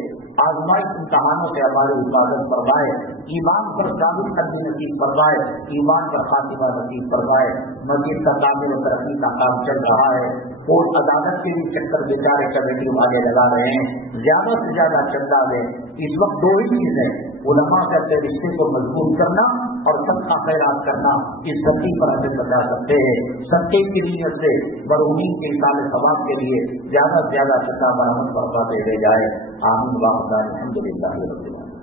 आजमाइश इम्तहानों से हमारी हिफाजत फरमाए, ईमान पर साबित करनी नसीब फरमाए, ईमान पर खातिमा नसीब फरमाए। मस्जिद का तामीर और तरक्की का काम चल रहा है और अदालत के भी चक्कर बेचारे कमेटी वाले लगा रहे हैं, ज्यादा से ज्यादा चंदा दें। इस वक्त दो ही चीज है, उलमा से अपने रिश्ते को मजबूत करना और सबका खैरात करना। इस धरती पर हमें बता सकते हैं सत्य की नीयत से मरहूमीन के साले सवाब के लिए ज्यादा से ज्यादा चंदा बरामद करवाते रह जाए। आमीन व अल्हम्दुलिल्लाह रब्बिल आलमीन।